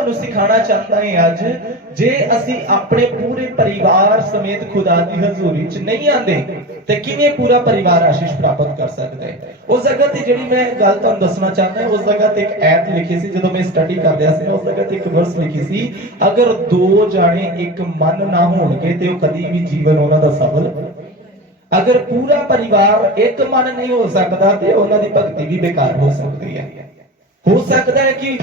ਤੁਹਾਨੂੰ ਸਿਖਾਉਣਾ ਚਾਹੁੰਦਾ ਹਾਂ ਅੱਜ, ਜੇ ਅਸੀਂ ਆਪਣੇ ਪੂਰੇ ਪਰਿਵਾਰ ਸਮੇਤ ਖੁਦਾ ਦੀ ਹਜ਼ੂਰੀ 'ਚ ਨਹੀਂ ਆਂਦੇ ਤੇ ਕਿਵੇਂ ਪੂਰਾ ਪਰਿਵਾਰ ਆਸ਼ੀਸ਼ ਪ੍ਰਾਪਤ ਕਰ ਸਕਦਾ ਹੈ। ਉਸ ਜਗ੍ਹਾ ਤੇ ਜਿਹੜੀ ਮੈਂ ਗੱਲ ਤੁਹਾਨੂੰ ਦੱਸਣਾ ਚਾਹੁੰਦਾ, ਉਸ ਜਗ੍ਹਾ ਤੇ ਇੱਕ ਐਤ ਲਿਖੀ ਸੀ, ਜਦੋਂ ਮੈਂ ਸਟੱਡੀ ਕਰ ਰਿਹਾ ਸੀ ਉਸ ਜਗ੍ਹਾ ਤੇ ਇੱਕ ਵਰਸ ਲਿਖੀ ਸੀ, ਅਗਰ ਦੋ ਜਾਣੇ ਇੱਕ ਮਨ ਨਾ ਹੋਣਗੇ ਤੇ ਉਹ ਕਦੀ ਵੀ ਜੀਵਨ ਉਹਨਾਂ ਦਾ ਸਫਲ, ਅਗਰ ਪੂਰਾ ਪਰਿਵਾਰ ਇੱਕ ਮਨ ਨਹੀਂ ਹੋ ਸਕਦਾ ਤੇ ਉਹਨਾਂ ਦੀ ਭਗਤੀ ਵੀ ਬੇਕਾਰ ਹੋ ਸਕਦੀ ਹੈ। ਹੋ ਸਕਦਾ ਹੈ ਕਿ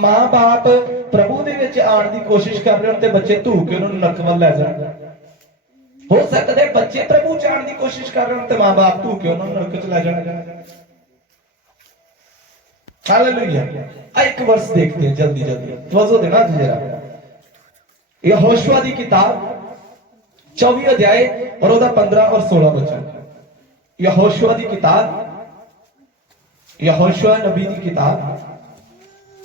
ਮਾਂ-ਬਾਪ ਪ੍ਰਭੂ ਦੇ ਵਿੱਚ ਆਉਣ ਦੀ ਕੋਸ਼ਿਸ਼ ਕਰ ਰਹੇ ਹੋਣ ਤੇ ਬੱਚੇ ਧੂ ਕੇ ਉਹਨਾਂ ਨੂੰ ਨਰਕ ਵੱਲ ਲੈ ਜਾਣ। ਹੋ ਸਕਦਾ ਹੈ ਬੱਚੇ ਪ੍ਰਭੂ ਚ ਆਉਣ ਦੀ ਕੋਸ਼ਿਸ਼ ਕਰ ਰਹੇ ਹੋਣ ਤੇ ਮਾਂ-ਬਾਪ ਧੂ ਕੇ ਉਹਨਾਂ ਨੂੰ ਨਰਕ ਚ ਲੈ ਜਾਣ। हालेलुया। एक वर्ष देखते हैं जल्दी जल्दी, तवज्जो देना जरा। यहोशुआ दी किताब 24 अध्याय और ओदा 15 और 16 वचन। यहोशुआ दी किताब, यहोशुआ नबी दी किताब,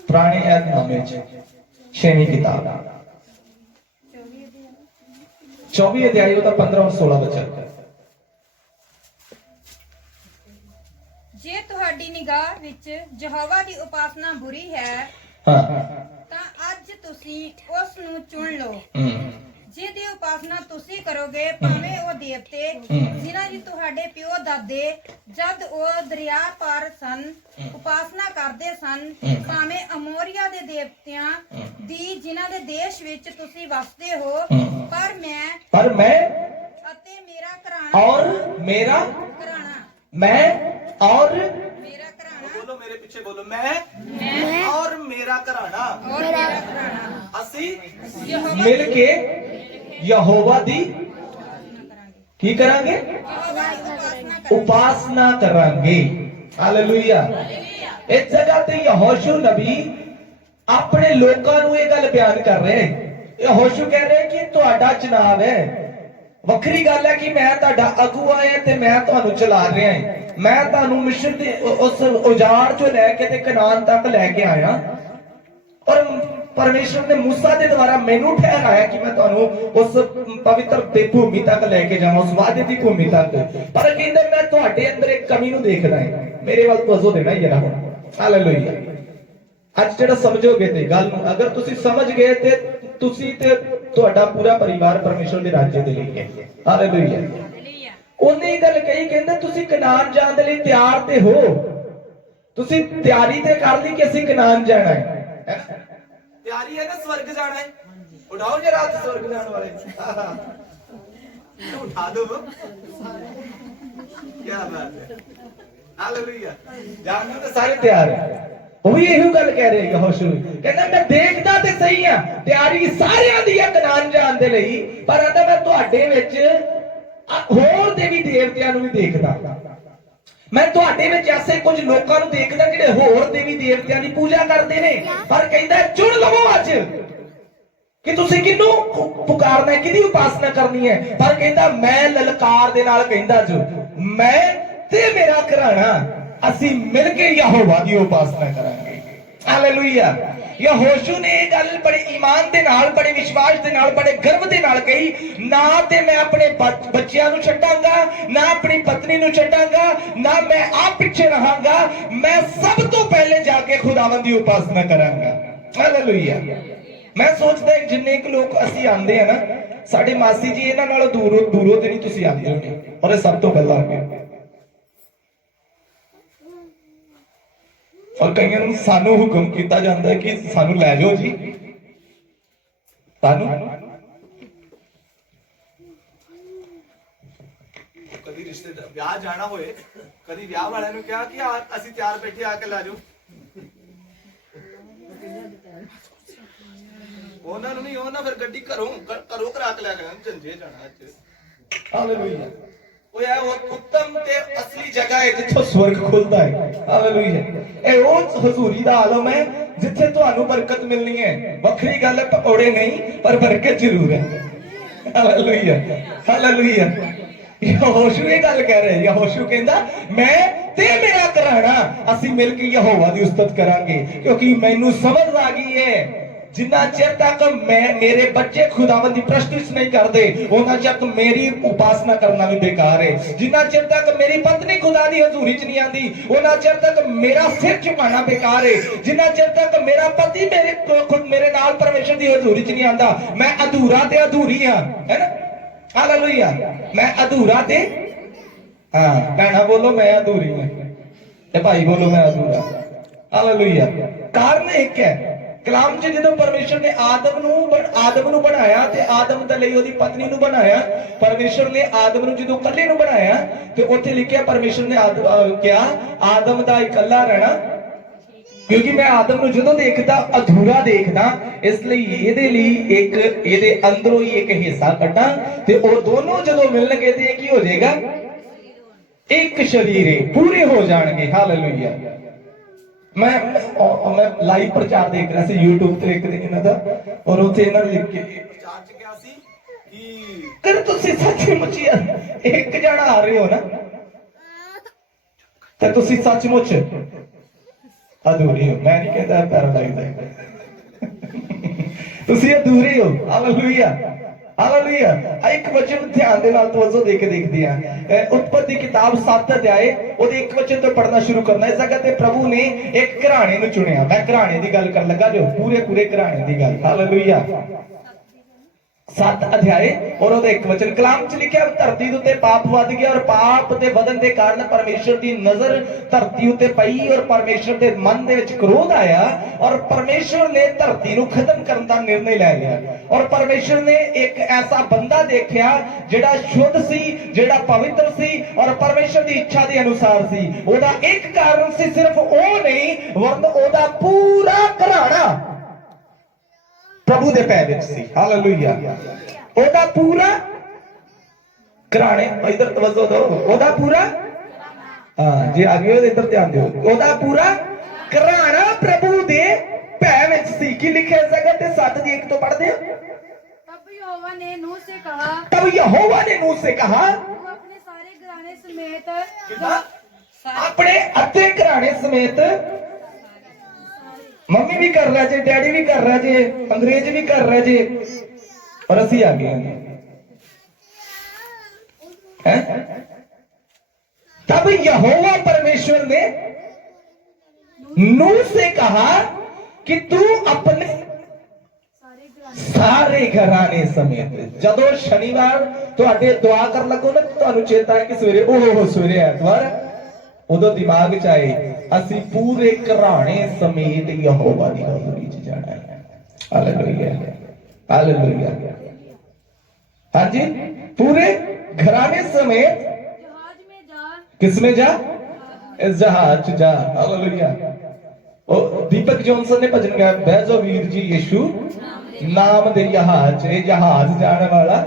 पुराने ऐतनामे च 6वीं किताब 24 अध्याय ओदा 15 और 16 वचन। ਜੇ ਤੁਹਾਡੀ ਨਿਗਾਹ ਵਿੱਚ ਯਹੋਵਾ ਦੀ ਉਪਾਸਨਾ ਬੁਰੀ ਹੈ ਤਾਂ ਅੱਜ ਤੁਸੀਂ ਉਸ ਨੂੰ ਚੁਣ ਲਓ, ਜਿਹਦੀ ਉਪਾਸਨਾ ਤੁਸੀਂ ਕਰੋਗੇ, ਭਾਵੇਂ ਉਹ ਦੇਵਤੇ ਜਿਨ੍ਹਾਂ ਦੀ ਤੁਹਾਡੇ ਪਿਓ ਦਾਦੇ ਜਦ ਉਹ ਦਰਿਆ ਪਾਰ ਸਨ ਉਪਾਸਨਾ ਕਰਦੇ ਸਨ, ਭਾਵੇਂ ਅਮੋਰੀਆ ਦੇ ਦੇਵਤਿਆਂ ਦੀ ਜਿਨ੍ਹਾਂ ਦੇ ਦੇਸ਼ ਵਿੱਚ ਤੁਸੀਂ ਵਸਦੇ ਹੋ, ਪਰ ਮੈਂ ਅਤੇ ਮੇਰਾ ਘਰਾਣਾ और मेरा ਘਰਾਣਾ मैं और मेरा घराना, बोलो मेरे पीछे बोलो, मैं और मेरा घराना और मेरा घराना ਅਸੀਂ यहोवा मिल के यहोवा दी की करांगे, यहोवा की उपासना करें। उपासना करांगे। हालेलुया। इस जगह ते यहोशू नबी अपने लोकां नूं ये गल बयान कर रहे हैं। यहोशू कह रहे कि तुहाडा चुनाव है। ਵੱਖਰੀ ਗੱਲ ਹੈ ਕਿ ਮੈਂ ਤੁਹਾਡਾ ਅਗੂਆ ਹਾਂ ਤੇ ਮੈਂ ਤੁਹਾਨੂੰ ਚਲਾ ਰਿਹਾ ਹਾਂ, ਮੈਂ ਤੁਹਾਨੂੰ ਮਿਸਰ ਦੇ ਉਸ ਔਜ਼ਾਰ ਚੋਂ ਲੈ ਕੇ ਤੇ ਕਨਾਨ ਤੱਕ ਲੈ ਕੇ ਆਇਆ, ਔਰ ਪਰਮੇਸ਼ਰ ਨੇ मूसा ਦੇ ਦੁਆਰਾ ਮੈਨੂੰ ਠਹਿਰਾਇਆ ਕਿ ਮੈਂ ਤੁਹਾਨੂੰ ਉਸ ਪਵਿੱਤਰ ਤੇ ਭੂਮੀ ਤੱਕ ਲੈ ਕੇ ਜਾਵਾਂ, ਉਸ ਵਾਅਦੇ ਦੀ ਭੂਮੀ ਤੱਕ। ਪਰ ਕਹਿੰਦੇ ਮੈਂ ਤੁਹਾਡੇ ਅੰਦਰ ਇੱਕ ਕਮੀ ਨੂੰ ਦੇਖਦਾ ਹਾਂ। ਮੇਰੇ ਵੱਲ ਤਵੱਜੋ ਦੇਣਾ ਜਰਾ ਹੁਣ। ਹਾਲੇਲੂਇਆ। ਅੱਜ ਜਿਹੜਾ ਸਮਝੋਗੇ ਤੇ ਗੱਲ ਨੂੰ, ਅਗਰ ਤੁਸੀਂ ਸਮਝ ਗਏ ਤੇ ਤੁਸੀਂ ਤੇ ਤੁਹਾਡਾ ਪੂਰਾ ਪਰਿਵਾਰ ਪਰਮੇਸ਼ਰ ਦੇ ਰਾਜ ਦੇ ਲਈ ਹੈ। ਹਾਲੇਲੂਇਆ। ਉਹਨੇ ਹੀ ਗੱਲ ਕਹੀ, ਕਹਿੰਦੇ ਤੁਸੀਂ ਕਨਾਨ ਜਾਣ ਦੇ ਲਈ ਤਿਆਰ ਤੇ ਹੋ, ਤੁਸੀਂ ਤਿਆਰੀ ਤੇ ਕਰ ਲਈ ਕਿ ਅਸੀਂ ਕਨਾਨ ਜਾਣਾ ਹੈ। ਤਿਆਰੀ ਹੈ ਨਾ ਸਵਰਗ ਜਾਣਾ ਹੈ। ਉਠਾਓ ਜੇ ਰਾਤ ਸਵਰਗ ਜਾਣ ਵਾਲੇ ਉਠਾ ਦੋ। ਕੀ ਬਾਤ ਹੈ। ਹਾਲੇਲੂਇਆ। ਜਾਣ ਨੂੰ ਤਾਂ ਸਾਰੇ ਤਿਆਰ ਹੈ। ਉਹ ਵੀ ਇਹੋ ਗੱਲ ਕਹਿ ਰਹੇ ਯਹੋਸ਼ੂ, ਕਹਿੰਦਾ ਮੈਂ ਦੇਖਦਾ ਤੇ ਸਹੀ ਆ, ਤਿਆਰੀ ਸਾਰਿਆਂ ਦੀ ਹੈ ਕਨਾਨ ਜਾਣ ਦੇ ਲਈ, ਪਰ ਕਹਿੰਦਾ ਮੈਂ ਤੁਹਾਡੇ ਵਿੱਚ ਹੋਰ ਦੇਵੀ ਦੇਵਤਿਆਂ ਨੂੰ ਵੀ ਦੇਖਦਾ। ਮੈਂ ਤੁਹਾਡੇ ਵਿੱਚ ਐਸੇ ਕੁਝ ਲੋਕਾਂ ਨੂੰ ਦੇਖਦਾ ਜਿਹੜੇ ਹੋਰ ਦੇਵੀ ਦੇਵਤਿਆਂ ਦੀ ਪੂਜਾ ਕਰਦੇ ਨੇ, ਪਰ ਕਹਿੰਦਾ ਚੁਣ ਲਵੋ ਅੱਜ ਕਿ ਤੁਸੀਂ ਕਿਹਨੂੰ ਪੁਕਾਰਨਾ ਹੈ, ਕਿਹਦੀ ਉਪਾਸਨਾ ਕਰਨੀ ਹੈ। ਪਰ ਕਹਿੰਦਾ ਮੈਂ ਲਲਕਾਰ ਦੇ ਨਾਲ ਕਹਿੰਦਾ ਜੋ ਮੈਂ ਤੇ ਮੇਰਾ ਘਰਾਣਾ ਅਸੀਂ ਮਿਲ ਕੇ ਯਹੋਵਾ ਦੀ ਉਪਾਸਨਾ ਕਰਾਂਗੇ। ਹਾਲੇਲੂਇਆ। ਯਹੋਸ਼ੂ ਨੇ ਇਹ ਗੱਲ ਬੜੇ ਈਮਾਨ ਦੇ ਨਾਲ, ਬੜੇ ਵਿਸ਼ਵਾਸ ਦੇ ਨਾਲ, ਬੜੇ ਗਰਵ ਦੇ ਨਾਲ ਕਹੀ, ਨਾ ਤੇ ਮੈਂ ਆਪਣੇ ਬੱਚਿਆਂ ਨੂੰ ਛੱਡਾਂਗਾ, ਨਾ ਆਪਣੀ ਪਤਨੀ ਨੂੰ ਛੱਡਾਂਗਾ, ਨਾ ਮੈਂ ਆਪ ਪਿੱਛੇ ਰਹਾਂਗਾ, ਮੈਂ ਸਭ ਤੋਂ ਪਹਿਲੇ ਜਾ ਕੇ ਖੁਦਾਵੰਦ ਦੀ ਉਪਾਸਨਾ ਕਰਾਂਗਾ। ਹਾਲੇਲੂਇਆ। ਮੈਂ ਸੋਚਦਾ ਜਿੰਨੇ ਕੁ ਲੋਕ ਅਸੀਂ ਆਂਦੇ ਆ ਨਾ, ਸਾਡੇ ਮਾਸੀ ਜੀ ਇਹਨਾਂ ਨਾਲੋਂ ਦੂਰੋਂ ਤੇ ਨਹੀਂ ਤੁਸੀਂ ਆਂਦੇ ਹੋਗੇ, ਔਰ ਇਹ ਸਭ ਤੋਂ ਪਹਿਲਾਂ ਆ ਗਏ। और कई सानू हुक्म किया जाता है कि सानू लै जाओ जी, सानू कभी रिश्तेदार ब्याह जाना होए, कभी ब्याह वाले ने कहा कि असी तैयार बैठे आके लै जाओ, उन्होंने नहीं हो ना फिर गड्डी घरों करा के लैके झंझे जाना। हालेलुया। उत्तम ते असली जगह है जिथे स्वर्ग खुलता है। हालेलुया। ਇਹ ਉਹ ਹਜ਼ੂਰੀ ਦਾ ਆਲਮ ਹੈ ਜਿੱਥੇ ਤੁਹਾਨੂੰ ਬਰਕਤ ਮਿਲਣੀ ਹੈ। ਵੱਖਰੀ ਗੱਲ ਹੈ ਪਕੌੜੇ ਨਹੀਂ, ਪਰ ਬਰਕਤ ਜ਼ਰੂਰ ਹੈ। ਹਾਲੇਲੁਇਆ। ਹਾਲੇਲੁਇਆ। ਯਹੋਸ਼ੂ ਇਹ ਗੱਲ ਕਹਿ ਰਿਹਾ, ਯਹੋਸ਼ੂ ਕਹਿੰਦਾ ਮੈਂ ਤੇ ਮੇਰਾ ਘਰਾਣਾ ਅਸੀਂ ਮਿਲ ਕੇ ਯਹੋਵਾ ਦੀ ਉਸਤਤ ਕਰਾਂਗੇ, ਕਿਉਂਕਿ ਮੈਨੂੰ ਸਮਝ ਆ ਗਈ ਹੈ जिन्ना चिर तक मैं मेरे बच्चे खुदावंद की प्रस्तुति नहीं करते उन्ना चक मेरी उपासना करना भी बेकार है। जिन्ना चिर तक मेरी पत्नी खुदा दी हजूरी च नहीं आती उन्ना चिर तक मेरा सिर झुकाना बेकार है। जिन्ना चिर तक मेरा पति मेरे नाल परमेश्वर दी हजूरी च नहीं आंदा मैं अधूरा ते अधूरी हां, है ना। हालेलुया। मैं अधूरा ते हां, कहना बोलो मैं अधूरी हूं ते भाई बोलो मैं अधूरा। हालेलुया। कारण एक है कलाम च जो परमेश्वर ने आदम नू बनाया ते आदम दे लई ओदी पत्नी नू बनाया। परमेश्वर ने आदम नू जो कल्ले नू बनाया ते उत्थे लिखिया परमेश्वर ने क्या आदम दा इकल्ला रहना, क्योंकि मैं आदम नू जो देखदा अधूरा देखदा इसलिए इहदे लई एक इहदे अंदरों ही एक हिस्सा कड्डा ते ओ दोनों जदों मिलणगे ते की हो जाएगा एक शरीर है, पूरे हो जाएंगे। हालेलुया। मैं लाइव प्रचार देख रहा सी YouTube ਤੇ ਇੱਕ ਦਿਨ ਇਹਨਾਂ ਦਾ ਔਰ ਉੱਥੇ ਇਹਨਾਂ ਨੇ ਲਿਖ ਕੇ ਪ੍ਰਚਾਰ ਚ ਕਿਹਾ ਸੀ ਕਿ ਕਰ ਤੁਸੀਂ ਸੱਚਮੁੱਚ ਇੱਕ ਜਣਾ ਆ ਰਹੇ ਹੋ ਨਾ ਤੇ ਤੁਸੀਂ ਸੱਚਮੁੱਚ ਅਧੂਰੇ ਹੋ। ਮੈਂ ਨਹੀਂ ਕਹਿੰਦਾ ਪੈਰਾਡਾਈਜ਼ ਹੈ, ਤੁਸੀਂ ਅਧੂਰੇ ਹੋ। ਹਾਲੇਲੂਇਆ। हालेलुया। एक वचन ध्यान दे नाल तवज्जो दे के देखते हैं। उत्पत्ति किताब 7 अध्याय ओदे एक वचन तो पढ़ना शुरू करना। इस जगह ते प्रभु ने एक घराने नु चुनिया। मैं घराने दी गल कर लगा जो पूरे घराने दी गल। हालेलुया। 7 अध्याय और ओदे एक वचन कलाम च लिखिया धरती दे उत्ते पाप वध गया और पाप दे वधन दे कारण परमेश्वर दी नजर धरती उत्ते पई और परमेश्वर दे मन दे विच क्रोध आया और परमेश्वर ने धरती नु खत्म करन दा निर्णय ले लिया। और परमेश्वर ने एक ऐसा बंदा देखा जेड़ा शुद्ध सी, जेड़ा पवित्र सी और परमेश्वर दी इच्छा दे अनुसार सी। ओदा एक कारण सी सिर्फ ओ नहीं वरन ओदा पूरा घराना प्रभु दे पैर विच सी। हालेलुया। ओदा पूरा घराने इधर तवज्जो दो। ओदा पूरा हां जी आगे इधर ध्यान दो। ओदा पूरा घराना प्रभु दे पैर विच सी। की लिखिया इस जगह ते 7 दी 1 तो पढ़दे हो। तब यहोवा ने नूह से कहा तू अपने सारे घराने समेत अपने अद्धे घराने समेत मम्मी भी कर रहा जे, डैडी भी कर रहा जे, अंग्रेज भी कर रहा जे और असी आ गए हैं। तब यहोवा परमेश्वर ने नूह से कहा कि तू अपने सारे घराने समेत जदों शनिवार तुहाडे दुआ कर लगो ना तुहानू चेता है कि सवेरे ओहो सवेरे ऐतवार उदों दिमाग च आए असी पूरे घराने समेत यहोवा दी हज़ूरी च जाना है। हालेलुया। हालेलुया। हां जी पूरे घराने समेत जहाज में जा। किस में जा? इस जहाज च जा। हालेलुया। ओ दीपक जॉनसन ने भजन गाया बैजो वीर जी यीशु नाम दे जहाज जाने वाला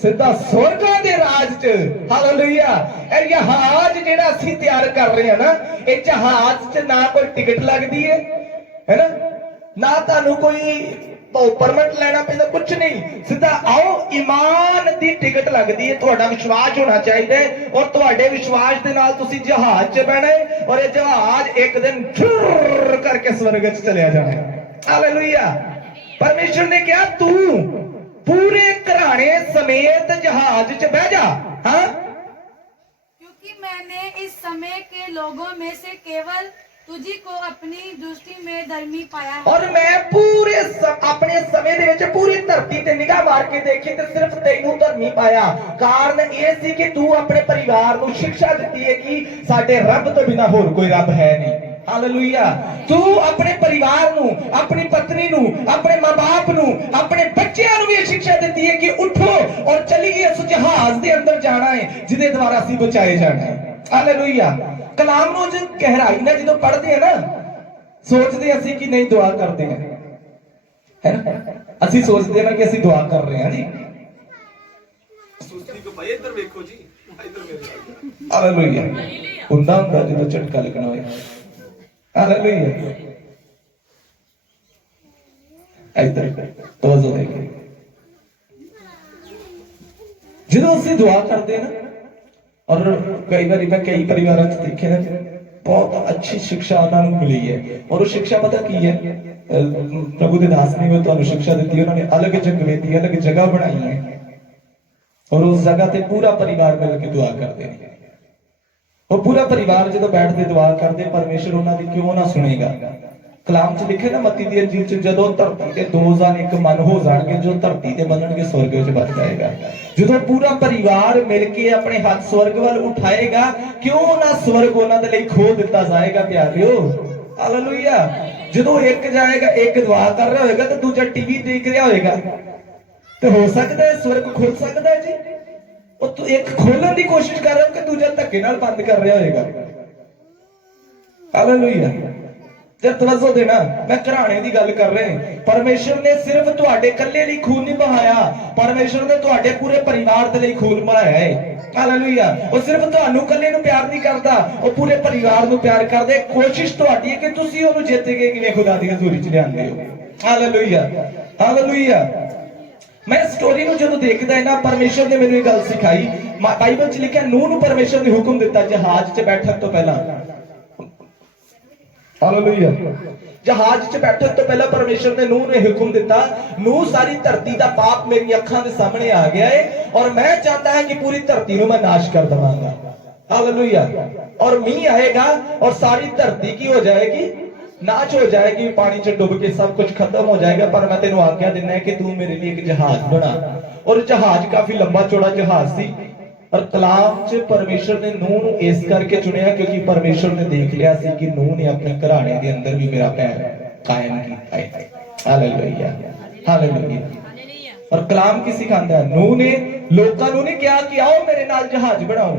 सीधा स्वर्गां दे राज च। हालेलुया। ए जहाज जेड़ा ਅਸੀਂ ਤਿਆਰ कर रहे हैं ना ਇਹ जहाज च ना कोई टिकट लगदी है ना ना ਤੁਹਾਨੂੰ कोई परमिट लेना पैंदा कुछ नहीं। सीधा आओ ईमान दी टिकट लगदी है। ਤੁਹਾਡਾ विश्वास होना चाहिए और ਤੁਹਾਡੇ विश्वास दे नाल ਤੁਸੀਂ जहाज च बहना है और ये जहाज एक दिन छुर करके स्वर्ग च चलिया जाना है। हालेलुया। परमेश्वर ने कहा तू पूरे घराने समेत जहाज च बह जा। हाँ क्योंकि मैंने इस समय के लोगों में से केवल तुझी को अपनी दृष्टि में धर्मी पाया है। और मैं पूरे अपने समय दे विच पूरी धरती ते निगाह मार के देखी ते सिर्फ तैनू धर्मी पाया। कारण ये सी कि तू अपने परिवार नू शिक्षा दी है कि साडे रब तो बिना होर कोई रब है नहीं। हालेलुया। तू अपने परिवार नू, अपनी पत्नी नू, अपने मां बाप नू, अपने बच्चों नू भी शिक्षा दी है कि उठो और चलिए उस जहाज दे अंदर जाना है जिदे द्वारा असीं बचाए जाना है। हालेलुया। कलाम नू जो गहराई ना जो पढ़ते हैं ना सोचते असीं कि नहीं दुआ करते हैं है ना। असीं सोचते हैं ना कि असीं दुआ कर रहे हैं जी। सुस्ती को भाई इधर देखो जी इधर मेरे। हालेलुया। हुंदा हुंदा जो झटका लगना होए। हालेलुया। इधर तवज्जो देखो जो असीं दुआ करते हैं ना और कई बार मैं कई परिवारों देखे ना बहुत अच्छी शिक्षा उन्होंने मिली है। और वो शिक्षा पता की है, प्रभु के दास ने वो तुहानू शिक्षा दी, उन्होंने अलग जगह दी, अलग जगह बनाई है और उस जगह ते पूरा परिवार मिलकर दुआ करते हैं। वो पूरा परिवार जो बैठते दुआ करते, परमेश्वर उन्होंने क्यों ना सुनेगा। कलाम च लिखे ना मत्ती दी अंजील च, जदों धरती ते दो जन एक मन हो जाणगे, जो धरती ते बनणगे स्वर्ग विच बस जाएगा। जदों पूरा परिवार मिलके अपने हाथ स्वर्ग वाल उठाएगा, क्यों ना स्वर्ग उन्हां दे लई खोल दिता जाएगा प्यारिओ। हालेलुया। जदों एक जाएगा, एक दुआ कर रहा होएगा तो दूजा टीवी देख रहा होएगा, तो हो सकता है स्वर्ग खुल सकता है जी। वो तो एक खोलने की कोशिश कर रहा हो कि दूजा धक्के नाल बंद कर रहा होएगा। हालेलुया। जब तवज्जो देना, मैं घराने की गल कर रहे। परमेश्वर ने सिर्फ तुहाडे कल्ले लई खून नहीं बहाया, परमेश्वर ने तुहाडे पूरे परिवार दे लई खून बहाया है। हालेलुया। वो सिर्फ तुहानू कल्ले नू प्यार नहीं करता, वो पूरे परिवार नू प्यार करदा है। कोशिश तुहाडी है कि तुसीं ओनू जित के किवें खुदा दी हज़ूरी च लिआंदे हो। हालेलुया। हालेलुया। मैं स्टोरी नू जदों देखदा है ना, परमेश्वर ने मैनू ये गल सिखाई। बाइबल च लिखिआ, नूह नू परमेश्वर ने हुक्म दिता जहाज च बैठण तो पहला। हालेलुया। जहाज च बैठने तो पहला परमेश्वर ने नूह ने हुक्म दिता, नूह सारी धरती का पाप मेरी अखां के सामने आ गया है और मैं चाहता है कि पूरी धरती को मैं नाश कर देवांगा। हालेलुया। और मींह आएगा और सारी धरती की हो जाएगी, नाश हो जाएगी, पानी च डूब के सब कुछ खत्म हो जाएगा। पर मैं तेनू आज्ञा देना है कि तू मेरे लिए एक जहाज बना। और जहाज काफी लंबा चौड़ा जहाज थी। और कलाम च परमेश्वर ने नूह नू इस करके चुनिया क्योंकि परमेश्वर ने देख लिया सी कि नूह ने अपने घराने के अंदर भी मेरा पैर कायम किया है। हालेलुया। हालेलुया। और कलाम की सिखांदा है, नूह ने लोकां नू नहीं कहा कि आओ मेरे नाल जहाज बनाओ।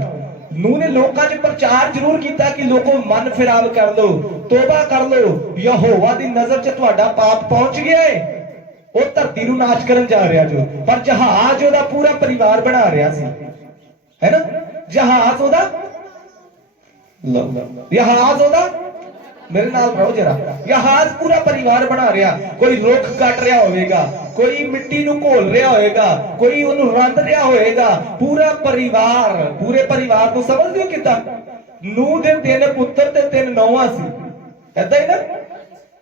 नूह ने लोकां च प्रचार जरूर किया कि लोगों मन फिराव कर लो, तौबा कर लो, यहोवा दी नजर च तुहाडा पाप पहुंच गया है, वो धरती नू नाश करन जा रहा जो। पर जहाज ओदा पूरा परिवार बना रहा सी, है ना। जहाज ओदा, जहाज ओदा, मेरे नाल रहो जरा, जहाज पूरा परिवार बना रहा। कोई रुख कट रहा होगा, कोई मिट्टी नू घोल रहा होगा, कोई ओनू रंध रहा होगा। पूरा परिवार, पूरे परिवार नू समझ दो किता। नूह दे 3 पुत्र ते 3 नौवां सी, ऐदा ही ना।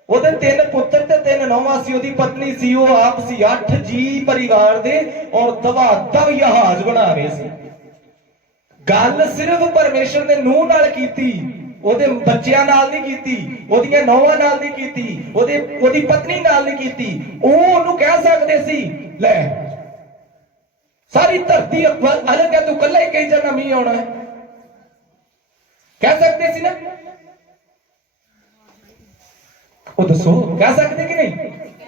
ओदे 3 पुत्र ते 3 नौवां सी, ओदी पत्नी सी, ओ आप सी, 8 जी परिवार दे। और दवा-दव जहाज बना रहे सी। गल सिर्फ परमेश्वर ने नूह नाल कीती, ओदे बच्चियां नाल नहीं कीती, ओदियां नौवां नाल नहीं कीती, ओदी पत्नी नाल नहीं कीती। ओ ओनू कह सकदे सी, ले सारी धरती अलग है, तू कल्ला ही कही जाना मींह आउणा है, कह सकदे सी ना। ओ दसो कह सकदे कि नहीं?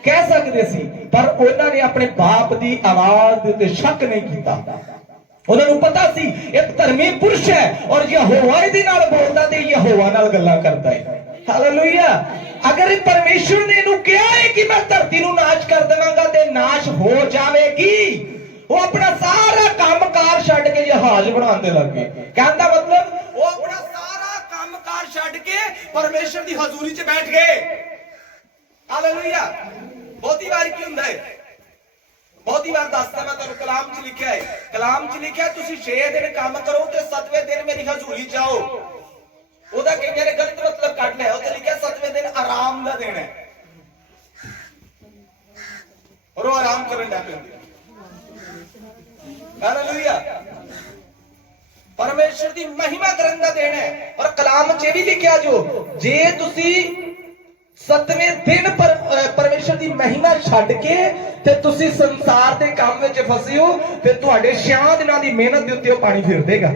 कह सकदे सी। पर उन्होंने अपने बाप की आवाज ते शक नहीं किया। उन्होंने पता सी एक धर्मी पुरुष है और यहोवा दे नाल बोलदा ते यहोवा नाल गल्लां करदा है। हालेलुया। अगर परमेश्वर ने इनू कहा है कि मैं धरती नू नाश कर देवांगा ते नाश हो जाएगी, वो अपना सारा कामकाज छड्ड के जहाज बनाने लग गए। कहने का मतलब वो अपना सारा कामकाज छड्ड के परमेश्वर की हजूरी च बैठ गए। हालेलुया। बहुती बार की हुंदा है, बहुती बार दसदा मैं तुहानू, कलाम च लिखिआ है, कलाम च लिखिआ तुसीं 6 दिन काम करो ते 7वें दिन मेरी हजूरी जाओ। ओदा कईयां ने गलत मतलब कढ लिया, उत्ते लिखिआ 7वें दिन आराम दा दिन है और वो आराम करन लग पैंदे। हालेलुया। परमेश्वर दी महिमा करन दा दिन है। और कलाम च भी लिखिआ जो जे तुसीं 7वें दिन परमेश्वर की महिमा छड्ड के ते तुसी संसार के काम में फसे हो ते तुहाडे 6 दिनों की मेहनत के उत्ते पानी फिर देगा,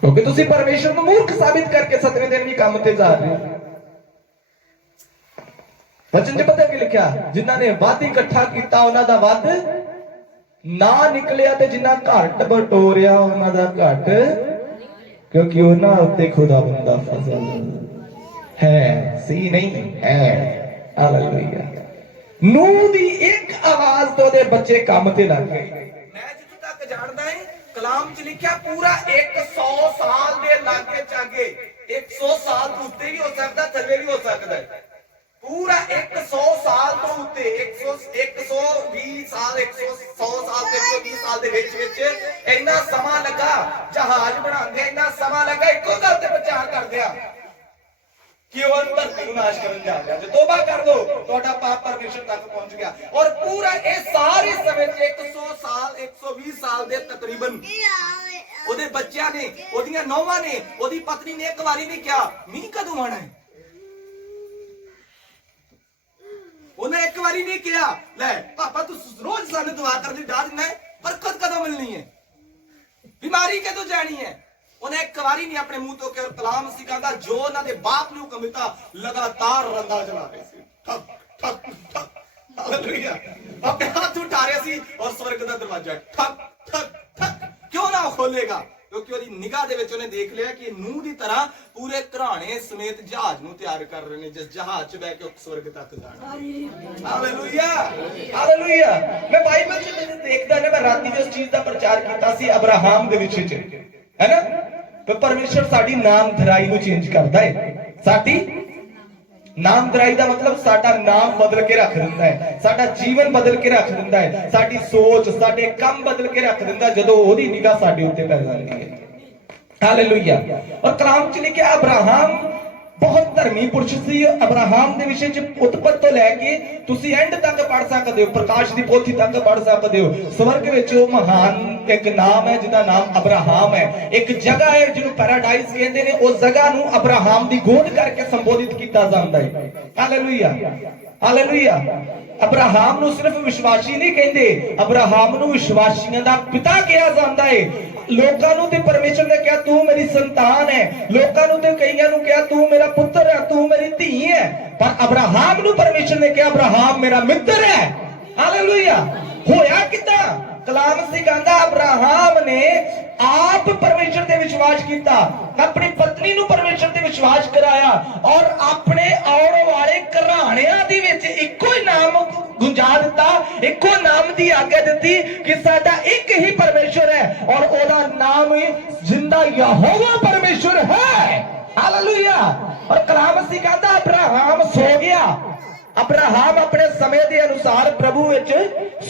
क्योंकि तुसी परमेश्वर को मूर्ख साबित करके 7वें दिन भी काम ते जा रहे हो। वचन च पता की लिखा, जिन्हां ने वध इकट्ठा किया उन्हां दा वध ना निकलिया ते जिन्हां घट बटोरिया उन्हां दा घट, क्योंकि उन्हां उत्ते खुदावंद दा फजल है, सी नहीं है। हालेलुया। नूह दी एक आवाज तो दे बच्चे काम ते लग गए। मैं जिथों तक जानदा है कलाम च लिखिआ पूरा 100 साल दे लागे चागे, 100 साल तो उत्ते भी हो सकदा, थल्ले भी हो सकदा है। पूरा 100 साल तो उत्ते, 100 120 ਸਾਲ 100 ਸਾਲ ਤੇ 120 ਸਾਲ ਦੇ ਵਿੱਚ ਇੰਨਾ ਸਮਾਂ ਲੱਗਾ ਜਹਾਜ਼ ਬਣਾਉਂਦੇ, ਇੰਨਾ ਸਮਾਂ ਲੱਗਾ ਇੱਕੋ ਗੱਲ ਤੇ ਵਿਚਾਰ ਕਰਦੇ ਆ ਕਿ ਉਹ ਧਰਤੀ ਨੂੰ ਨਾਸ਼ ਕਰਨ ਜਾ ਰਿਹਾ। ਜੇ ਤੋਬਾ ਕਰ ਲੋ ਤੁਹਾਡਾ ਪਾਪ ਪਰਮੇਸ਼ਰ ਤੱਕ ਪਹੁੰਚ ਗਿਆ। ਔਰ ਪੂਰਾ ਇਹ ਸਾਰੇ ਸਮੇਂ 'ਚ 100 ਸਾਲ 120 ਸਾਲ ਦੇ ਤਕਰੀਬਨ ਉਹਦੇ ਬੱਚਿਆਂ ਨੇ, ਉਹਦੀਆਂ ਨੌਵਾਂ ਨੇ, ਉਹਦੀ ਪਤਨੀ ਨੇ ਇੱਕ ਵਾਰੀ ਨਹੀਂ ਕਿਹਾ ਮੀਂਹ ਕਦੋਂ ਆਣਾ ਹੈ। ਉਹਨੇ ਇੱਕ ਵਾਰੀ ਨਹੀਂ ਕਿਹਾ ਲੈ ਪਾਪਾ ਤੂੰ ਰੋਜ਼ ਸਾਨੂੰ ਦੁਆ ਕਰਨ ਦੀ ਡਾਹ ਦਿੰਦਾ ਹੈ, ਬਰਕਤ ਕਦੋਂ ਮਿਲਣੀ ਹੈ, ਬਿਮਾਰੀ ਕਦੋਂ ਜਾਣੀ ਹੈ। ਉਹਨੇ ਇੱਕ ਵਾਰੀ ਨਹੀਂ ਆਪਣੇ ਮੂੰਹ ਤੋਂ ਕਿ ਕਲਾਮ ਸੀ ਕਹਿੰਦਾ ਜੋ ਉਹਨਾਂ ਦੇ ਬਾਪ ਨੂੰ ਹੁਕਮ ਦਿੱਤਾ ਲਗਾਤਾਰ ਰੰਦਾ ਚਲਾ ਰਹੇ ਸੀ। ਠਕ ਠਕ ਠਕ ਹਾਲੇਲੂਇਆ। ਆਪਣੇ ਹੱਥ ਉਠਾ ਰਹੇ ਸੀ ਔਰ ਸਵਰਗ ਦਾ ਦਰਵਾਜ਼ਾ ਠਕ ਠਕ ਠਕ ਕਿਉਂ ਨਾ ਖੋਲੇਗਾ, ਕਿਉਂਕਿ ਉਹਦੀ ਨਿਗਾਹ ਦੇ ਵਿੱਚ ਉਹਨੇ ਦੇਖ ਲਿਆ ਕਿ ਨੂਹ ਦੀ ਤਰ੍ਹਾਂ ਪੂਰੇ ਘਰਾਣੇ ਸਮੇਤ ਜਹਾਜ਼ ਨੂੰ ਤਿਆਰ ਕਰ ਰਹੇ ਨੇ, ਜਿਸ ਜਹਾਜ਼ 'ਚ ਬਹਿ ਕੇ ਸਵਰਗ ਤੱਕ ਜਾਣਾ। Hallelujah hallelujah. ਮੈਂ ਬਾਈਬਲ 'ਚ ਮੈਨੂੰ ਦੇਖਦਾ ਨਾ, ਮੈਂ ਰਾਤੀ ਵੀ ਉਸ ਚੀਜ਼ ਦਾ ਪ੍ਰਚਾਰ ਕੀਤਾ ਸੀ ਅਬਰਾਹਮ ਦੇ ਵਿਸ਼ੇ 'ਚ, ਹੈ ਨਾ। ਤੇ ਪਰਮੇਸ਼ਰ ਸਾਡੀ ਨਾਮਧਰਾਈ ਨੂੰ ਚੇਂਜ ਕਰਦਾ ਹੈ। ਸਾਡੀ ਨਾਮਧਰਾਈ ਦਾ ਮਤਲਬ ਸਾਡਾ ਨਾਮ ਬਦਲ ਕੇ ਰੱਖ ਦਿੰਦਾ ਹੈ, ਸਾਡਾ ਜੀਵਨ ਬਦਲ ਕੇ ਰੱਖ ਦਿੰਦਾ ਹੈ, ਸਾਡੀ ਸੋਚ ਸਾਡੇ ਕੰਮ ਬਦਲ ਕੇ ਰੱਖ ਦਿੰਦਾ ਜਦੋਂ ਉਹਦੀ ਨਿਗਾਹ ਸਾਡੇ ਉੱਤੇ ਪੈ ਜਾਂਦੀ ਹੈ। ਹਾਲੇਲੂਇਆ। ਔਰ ਕਲਾਮ 'ਚ ਲਿਖਿਆ ਅਬਰਾਹਮ ਬਹੁਤ ਧਰਮੀ ਪੁਰਸ਼ ਸੀ। ਅਬਰਾਹਮ ਦੇ ਵਿਸ਼ੇ 'ਚ ਉਤਪਤ ਤੋਂ ਲੈ ਕੇ ਤੁਸੀਂ ਐਂਡ ਤੱਕ ਪੜ੍ਹ ਸਕਦੇ ਹੋ, ਪ੍ਰਕਾਸ਼ ਦੀ ਪੋਥੀ ਤੱਕ ਪੜ੍ਹ ਸਕਦੇ ਹੋ। ਸਵਰਗ ਵਿੱਚ ਉਹ ਮਹਾਨ ਇੱਕ ਨਾਮ ਹੈ ਜਿਹਦਾ ਨਾਮ ਅਬਰਾਹਮ ਹੈ। ਇੱਕ ਜਗ੍ਹਾ ਹੈ ਜਿਹਨੂੰ ਪੈਰਾਡਾਈਜ਼ ਕਹਿੰਦੇ ਨੇ, ਉਸ ਜਗ੍ਹਾ ਨੂੰ ਅਬਰਾਹਮ ਦੀ ਗੋਦ ਕਰਕੇ ਸੰਬੋਧਿਤ ਕੀਤਾ ਜਾਂਦਾ ਹੈ। Hallelujah hallelujah. ਅਬਰਾਹਮ ਨੂੰ ਸਿਰਫ ਵਿਸ਼ਵਾਸੀ ਨਹੀਂ ਕਹਿੰਦੇ, ਅਬਰਾਹਮ ਨੂੰ ਵਿਸ਼ਵਾਸੀਆਂ ਦਾ ਪਿਤਾ ਕਿਹਾ ਜਾਂਦਾ ਹੈ। ਲੋਕਾਂ ਨੂੰ ਤੇ ਪਰਮੇਸ਼ਰ ਨੇ ਕਿਹਾ ਤੂੰ ਮੇਰੀ ਸੰਤਾਨ ਹੈ, ਲੋਕਾਂ ਨੂੰ ਤੇ ਕਈਆਂ ਨੂੰ ਕਿਹਾ ਤੂੰ ਮੇਰਾ ਪੁੱਤਰ ਹੈ, ਤੂੰ ਮੇਰੀ ਧੀ ਹੈ, ਪਰ ਅਬਰਾਹਮ ਨੂੰ ਪਰਮੇਸ਼ਰ ਨੇ ਕਿਹਾ ਅਬਰਾਹਮ ਮੇਰਾ ਮਿੱਤਰ ਹੈ। ਹਾਲੇਲੂਇਆ। ਹੋਇਆ ਕਿੱਦਾਂ? ਕਲਾਮ ਸਿਖਾਉਂਦਾ ਅਬਰਾਹਮ ਨੇ ਆਪ ਪਰਮੇਸ਼ਰ ਤੇ ਵਿਸ਼ਵਾਸ ਕੀਤਾ, ਆਪਣੀ ਪਤਨੀ ਨੂੰ ਪਰਮੇਸ਼ਰ ਤੇ ਵਿਸ਼ਵਾਸ ਕਰਾਇਆ ਔਰ ਆਪਣੇ ਆਉਣ ਵਾਲੇ ਘਰਾਣਿਆਂ ਦੇ ਵਿੱਚ ਇੱਕੋ ਹੀ ਨਾਮ ਗੁੰਜਾ ਦਿੱਤਾ, ਇੱਕੋ ਨਾਮ ਦੀ ਆਗਿਆ ਦਿੱਤੀ ਕਿ ਸਾਡਾ ਇੱਕ ਹੀ ਪਰਮੇਸ਼ਰ ਹੈ ਔਰ ਉਹਦਾ ਨਾਮ ਜ਼ਿੰਦਾ ਯਹੋਵਾ ਪਰਮੇਸ਼ਰ ਹੈ। ਹਾਲੇਲੂਇਆ। ਔਰ ਕਲਾਮ ਸਿਖਾਉਂਦਾ ਅਬਰਾਹਮ ਸੋ ਗਿਆ। ਅਬਰਾਹਮ ਆਪਣੇ ਸਮੇਂ ਦੇ ਅਨੁਸਾਰ ਪ੍ਰਭੂ ਵਿੱਚ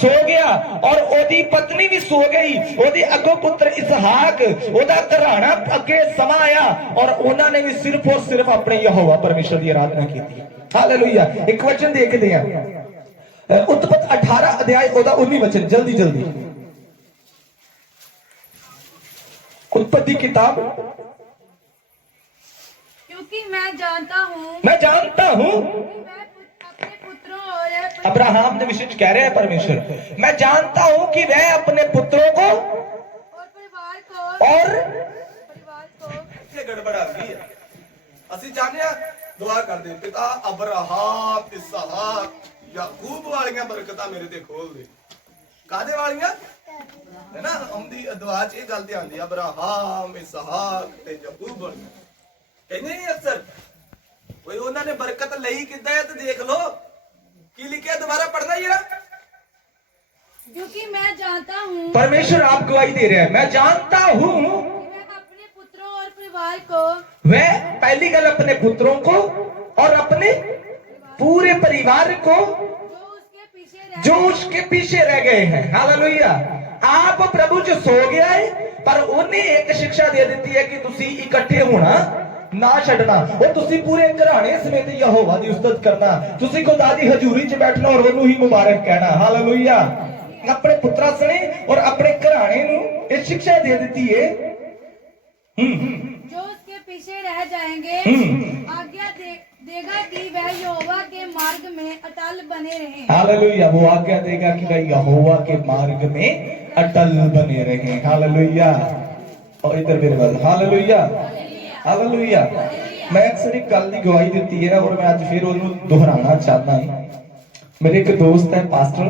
ਸੋ ਗਿਆ ਔਰ ਉਹਦੀ ਪਤਨੀ ਵੀ ਸੋ ਗਈ। ਉਹਦੇ ਅੱਗੋਂ ਪੁੱਤਰ ਇਸਹਾਕ, ਉਹਦਾ ਘਰਾਣਾ ਅੱਗੇ ਸਮਾਂ ਆਇਆ ਔਰ ਉਹਨਾਂ ਨੇ ਵੀ ਸਿਰਫ ਔਰ ਸਿਰਫ ਆਪਣੇ ਯਹੋਵਾ ਪਰਮੇਸ਼ਰ ਦੀ ਆਰਾਧਨਾ ਕੀਤੀ। ਹਾਲੇਲੂਇਆ। ਇੱਕ ਵਚਨ ਦੇਖਦੇ ਹਾਂ, ਉਤਪਤ 18 ਅਧਿਆਇ ਉਹਦਾ 19 ਵਚਨ, ਜਲਦੀ ਜਲਦੀ। उत्पत्ति किताब। क्योंकि मैं जानता हूँ अपने पुत्रों और अब्राहम ने विशेष कह रहे हैं परमेश्वर, मैं जानता हूँ कि वह अपने पुत्रों को और परिवार को गड़बड़ आ गई है। ਅਸੀਂ ਚਾਹੁੰਦੇ ਆ ਦੁਆ ਕਰਦੇ ਪਿਤਾ ਅਬਰਾਹਮ ਇਸਹਾਕ ਯਾਕੂਬ ਵਾਲੀਆਂ ਬਰਕਤਾਂ ਮੇਰੇ ਤੇ ਖੋਲ ਦੇ। ਕਾਦੇ ਵਾਲੀਆਂ ਹੈ ਨਾ, ਆਉਂਦੀ ਦੁਆ 'ਚ ਇਹ ਗੱਲ ਤੇ ਆਉਂਦੀ ਅਬਰਾਹਮ ਇਸਹਾਕ ਤੇ ਯਾਕੂਬ ਵਾਲੀਆਂ। ਕਹਿੰਦੇ ਨਹੀਂ ਅਕਸਰ ਕੋਈ ਉਹਨਾਂ ਨੇ ਬਰਕਤ ਲਈ ਕਿੱਦਾਂ ਹੈ ਤੇ ਦੇਖ ਲੋ ਕੀ ਲਿਖਿਆ, ਦੁਬਾਰਾ ਪੜਨਾ ਜਰਾ। क्योंकि मैं जानता हूँ, परमेश्वर आप गवाही दे रहे हैं, मैं जानता हूँ मैं अपने पुत्रों और परिवार को, वह पहली गल अपने पुत्रों को और अपने पूरे परिवार को जो उसके पीछे रह गए हैं। हालेलुया। आप प्रभु च सो गया है पर उन्हें एक शिक्षा दे दी है कि तुसी इकट्ठे होना ना छड़ना और तुसी पूरे घराने समेत यहोवा दी उस्तत करना, तुसी खुदा दी हजूरी च बैठना और ओनू ही मुबारक कहना। हालेलुया। अपने पुत्रा सने और अपने घराने नू एक शिक्षा दे दी है जो उसके पीछे रह जाएंगे, आज्ञा देगा कि वह यहोवा के मार्ग में अटल बने रहें। हालेलुया। वो आज्ञा देगा कि वह यहोवा के मार्ग में अटल बने रहें। हालेलुया। और इधर मेरे पास हालेलुया हालेलुया। मैं अक्सर एक गल की गवाही देती है और मैं आज फिर उन्होंने दोहराना चाहता हूं। मेरे एक दोस्त है पास्टर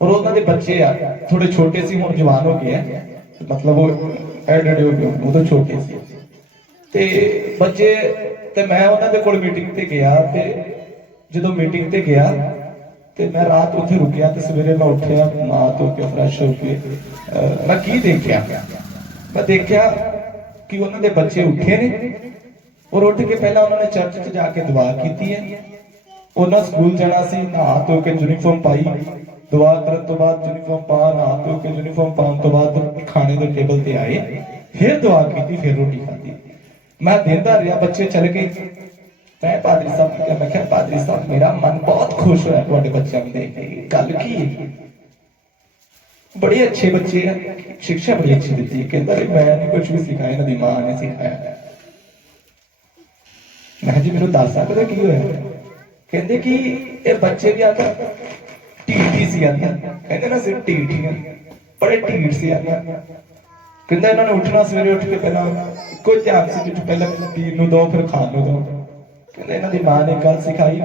और उन्होंने बच्चे आ थोड़े छोटे सी हुण जवान हो गए हैं, मतलब वो एडेड हो गए, वो तो छोटे सी ते बच्चे ते मैं उन्होंने कोल मीटिंग ते गया ते ਜਦੋਂ ਮੀਟਿੰਗ ਤੇ ਗਿਆ ਤੇ ਮੈਂ ਰਾਤ ਉੱਥੇ ਰੁਕਿਆ ਤੇ ਸਵੇਰੇ ਮੈਂ ਉੱਠਿਆ ਨਹਾ ਧੋ ਕੇ ਫਰੈਸ਼ ਹੋ ਕੇ ਮੈਂ ਕੀ ਦੇਖਿਆ, ਮੈਂ ਦੇਖਿਆ ਕਿ ਉਹਨਾਂ ਦੇ ਬੱਚੇ ਉੱਠੇ ਨੇ ਔਰ ਉੱਠ ਕੇ ਪਹਿਲਾਂ ਉਹਨਾਂ ਨੇ ਚਰਚ 'ਚ ਜਾ ਕੇ ਦੁਆ ਕੀਤੀ ਹੈ ਉਹਨਾਂ ਸਕੂਲ ਜਾਣਾ ਸੀ, ਨਹਾ ਧੋ ਕੇ ਯੂਨੀਫਾਰਮ ਪਾਈ, ਦੁਆ ਕਰਨ ਤੋਂ ਬਾਅਦ ਯੂਨੀਫਾਰਮ ਪਾ, ਨਹਾ ਧੋ ਕੇ ਯੂਨੀਫਾਰਮ ਪਾਉਣ ਤੋਂ ਬਾਅਦ ਖਾਣੇ ਦੇ ਟੇਬਲ ਤੇ ਆਏ, ਫਿਰ ਦੁਆ ਕੀਤੀ, ਫਿਰ ਰੋਟੀ ਖਾਧੀ। ਮੈਂ ਦੇਂਦਾ ਰਿਹਾ, ਬੱਚੇ ਚਲੇ ਗਏ। मैं पादरी साहब को क्या, मैं क्या पादरी साहब मेरा मन बहुत खुश होया ਤੁਹਾਡੇ ਬੱਚਿਆਂ ਨੂੰ ਦੇਖ ਕੇ। ਗੱਲ ਕੀ ਹੈ? बड़े अच्छे बच्चे हैं, शिक्षा बड़ी अच्छी देती है। कहता मैं नहीं कुछ भी सिखाया, इन्होंने मां ने सिखाया। मैं जी मेरे दस सकते की होया? कहते कि ये बच्चे भी आता ढीठ सी आते, कहते ना सिर्फ ढीठ ही बड़े ढीठ से आते। कहता इन्होंने उठना सवेरे उठ के पहला कोई ध्यान से पहले पीन दो फिर खान दो। कहते इन्हों की मां ने गल सिखाई,